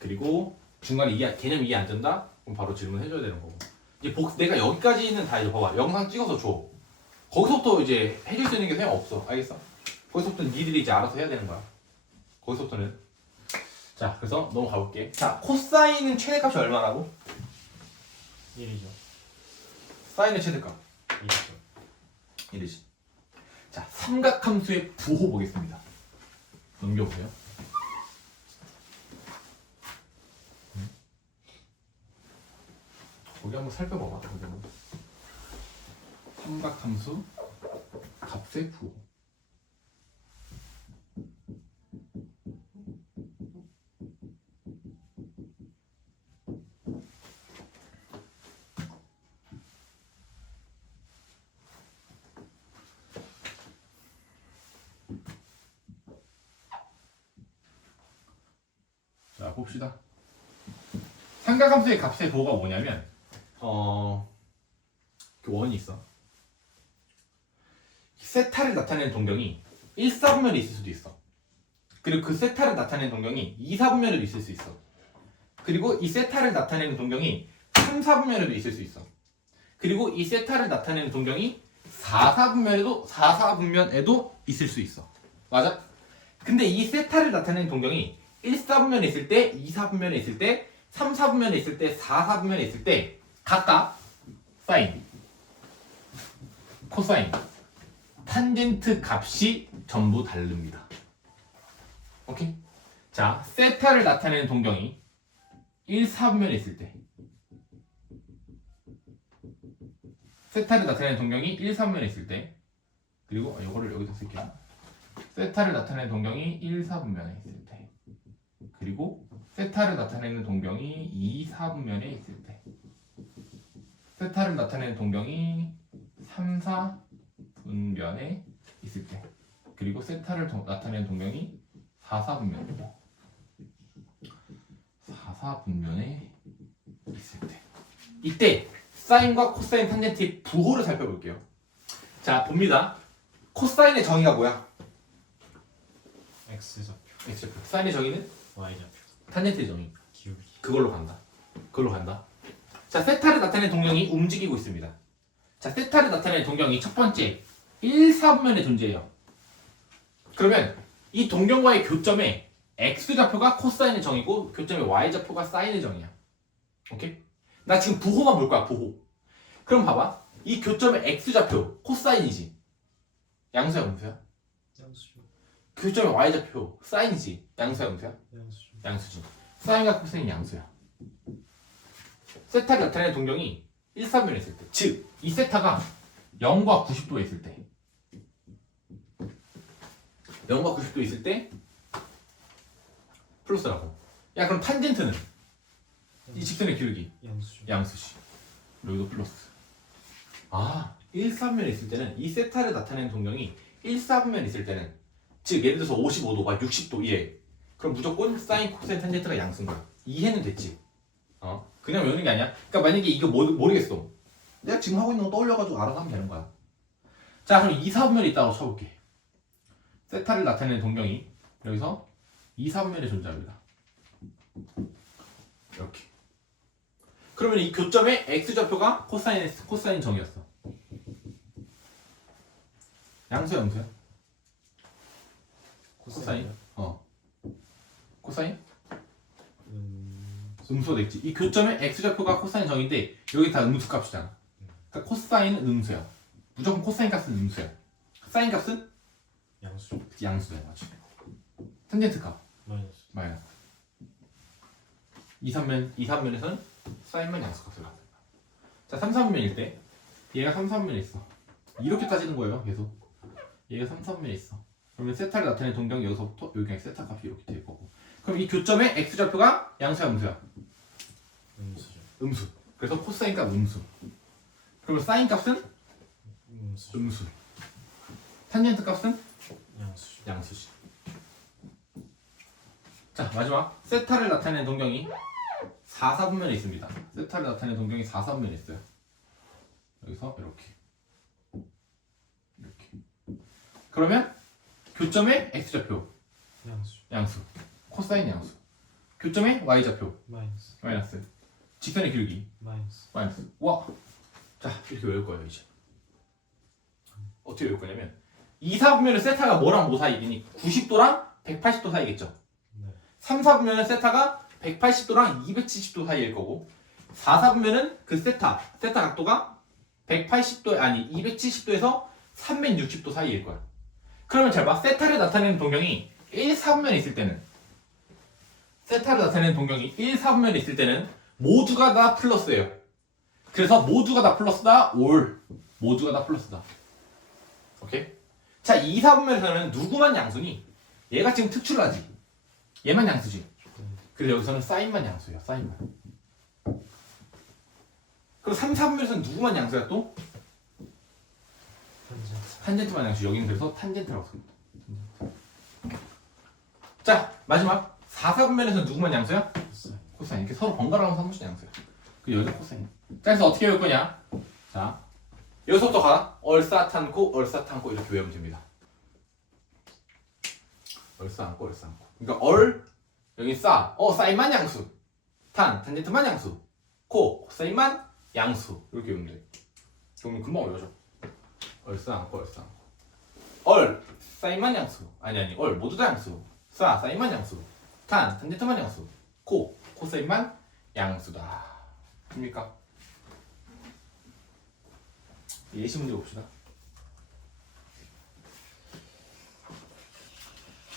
그리고 중간에 개념 이해 안 된다? 그럼 바로 질문해줘야 되는 거고. 이제 내가 여기까지는 다 이제 봐봐. 영상 찍어서 줘. 거기서부터 이제 해줄 수 있는 게 소용없어. 알겠어? 거기서부터 니들이 이제 알아서 해야 되는 거야. 거기서부터는. 자, 그래서 넘어가 볼게. 자, 코사인은 최대값이 얼마라고? 1이죠. 사인의 최대값. 1이죠. 1이지. 자, 삼각함수의 부호 보겠습니다. 넘겨보세요. 거기 한번 살펴봐봐. 거기 한번. 삼각함수 값의 부호. 자, 봅시다. 삼각함수의 값의 부호가 뭐냐면 그 원이 있어. 세타를 나타내는 동경이 1사분면에 있을 수도 있어. 그리고 그 세타를 나타내는 동경이 2사분면에도 있을 수 있어. 그리고 이 세타를 나타내는 동경이 3, 4분면에도 있을 수 있어. 그리고 이 세타를 나타내는 동경이 4, 4분면에도 있을 수 있어. 맞아? 근데 이 세타를 나타내는 동경이 1, 4분면에 있을 때, 2, 4분면에 있을 때, 3, 4분면에 있을 때, 4, 4분면에 있을 때 각각 사인, 코사인, 탄젠트 값이 전부 다릅니다. 오케이? 자, 세타를 나타내는 동경이 1, 4분면에 있을 때 세타를 나타내는 동경이 1, 3분면에 있을 때 그리고 이거를 여기다 쓸게요. 세타를 나타내는 동경이 1, 4분면에 있을 때 그리고 세타를 나타내는 동경이 2, 4분면에 있을 때 세타를 나타내는 동경이 3, 4분면에 있을 때 그리고 세타를 나타내는 동경이 4, 4분면 4, 4분면에 있을 때 이때 사인과 코사인 탄젠트의 부호를 살펴볼게요. 자, 봅니다. 코사인의 정의가 뭐야? X 좌표, X좌표. 사인의 정의는 Y 좌표, 탄젠트의 정의. 기울기. 그걸로 간다. 그걸로 간다. 자, 세타를 나타내는 동경이 움직이고 있습니다. 자, 세타를 나타내는 동경이 첫 번째 1, 4분면에 존재해요. 그러면 이 동경과의 교점에 X좌표가 코사인의 정의고 교점에 Y좌표가 사인의 정의야. 오케이? 나 지금 부호만 볼 거야, 부호. 그럼 봐봐. 이 교점의 X좌표 코사인이지. 양수야, 음수야? 양수죠. 교점의 Y좌표 사인이지. 양수야, 음수야? 양수죠. 양수지. 사인과 코사인 양수야. 세타를 나타내는 동경이 1, 3면에 있을 때, 즉, 이 세타가 0과 90도에 있을 때 0과 90도에 있을 때 플러스라고. 야, 그럼 탄젠트는? 이 직선의 기울기 양수죠. 양수시. 여기도 플러스. 아, 1, 3면에 있을 때는 이 세타를 나타내는 동경이 1, 4분면에 있을 때는 즉 예를 들어서 55도가 60도 이해. 그럼 무조건 사인, 코사인, 탄젠트가 양수인 거야. 이해는 됐지? 그냥 외우는 게 아니야. 그러니까 만약에 이거 모르겠어. 내가 지금 하고 있는 거 떠올려가지고 알아서 하면 되는 거야. 자, 그럼 2, 4분면에 있다고 쳐볼게. 세타를 나타내는 동경이 여기서 2, 4분면에 존재합니다. 이렇게. 그러면 이 교점의 X좌표가 코사인 정이었어. 양수야, 음수야? 코사인? 코사인? 음수가 됐지. 이 교점의 X좌표가 코사인 정인데 여기 다 음수 값이잖아. 그러니까 코사인은 음수야. 무조건 코사인 값은 음수야. 사인 값은 양수죠. 양수야, 맞지? 탄젠트 값 마이너스. 마이너스. 2, 3면에서는 사인만 양수값을 갖는 거야. 자, 3, 4분면일 때 얘가 3, 4분면에 있어. 이렇게 따지는 거예요, 계속. 얘가 3, 4분면에 있어. 그러면 세타를 나타내는 동경이 여기서부터 여기 그냥 세타 값이 이렇게 될 거고. 그럼 이 교점의 X좌표가 양수야, 음수야? 음수죠. 음수. 그래서 코사인 값 음수. 그러면 사인 값은 음수죠. 음수. 탄젠트 값은 양수죠. 양수지. 자, 마지막 세타를 나타내는 동경이 4, 4분면에 있습니다. 세타를 나타내는 동경이 4, 4분면에 있어요. 여기서 이렇게. 그러면 교점의 X좌표 양수죠. 양수, 코사인 양수. 교점의 Y좌표 마이너스. 마이너스. 직선의 길기 마이너스. 마이너스. 와. 자, 이렇게 외울 거예요, 이제. 어떻게 외울 거냐면 2, 4분면은 세타가 뭐랑 뭐 사이겠니? 90도랑 180도 사이겠죠. 네. 3, 4분면은 세타가 180도랑 270도 사이일 거고 4, 4분면은 그 세타 각도가 180도 아니 270도에서 360도 사이일 거야. 그러면 잘 봐. 세타를 나타내는 동경이 1, 4분면에 있을 때는 세타를 나타내는 동경이 1, 4분면에 있을 때는 모두가 다 플러스예요. 그래서 모두가 다 플러스다, 모두가 다 플러스다. 오케이? 자, 2, 4분면에서는 누구만 양수니? 얘가 지금 특출나지? 얘만 양수지? 그래서 여기서는 사인만 양수예요, 사인만. 그리고 3, 4분면에서는 누구만 양수야 또? 탄젠트. 탄젠트만 양수. 여기는 그래서 탄젠트라고 씁니다. 자, 마지막 4, 4분면에서는 누구만 양수야? 코사인. 코사인. 이렇게 서로 번갈아가면서 한 번씩 양수야. 그 여기서 코사인. 자, 그래서 어떻게 외울 거냐? 자, 여기서부터 가. 얼싸탄고 이렇게 외우면 됩니다. 얼싸안고. 그러니까 여기 사인만 양수, 탄젠트만 양수, 코사인만 양수 이렇게 외우면 돼. 그러면 금방 외워져. 얼싸안고 얼싸안고 얼 사인만 양수 아니 얼 모두 다 양수 싸 사인만 양수 탄 탄젠트만 양수 코 코사인만 양수다. 됩니까? 예시 문제 봅시다.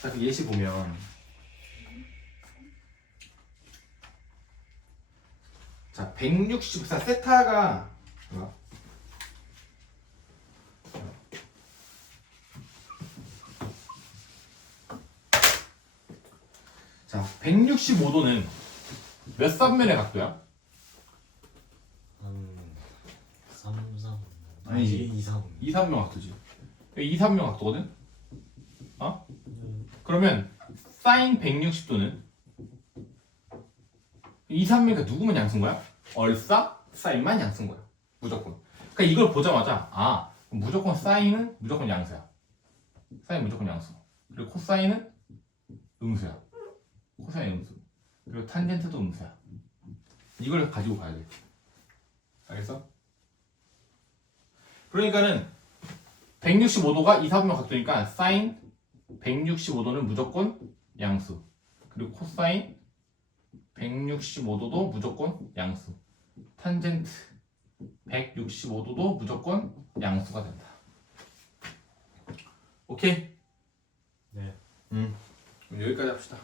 자, 그 예시 보면 자 164 세타가 뭐야? 자 165도는 몇 삼면의 각도야? 3, 3. 아니지. 2, 3. 2, 3명 각도지. 2, 3명 각도거든? 어? 그러면 사인 160도는 2, 3명이니까 누구만 양수인 거야? 얼싸 사인만 양수인 거야. 무조건. 그러니까 이걸 보자마자 아 무조건 사인은 무조건 양수야. 사인 무조건 양수. 그리고 코사인은 음수야. 코사인 음수. 그리고 탄젠트도 음수야. 이걸 가지고 가야 돼. 알겠어? 그러니까는 165도가 2, 4분면 각도니까 사인 165도는 무조건 양수. 그리고 코사인 165도도 무조건 양수. 탄젠트 165도도 무조건 양수가 된다. 오케이? 네. 그럼 여기까지 합시다.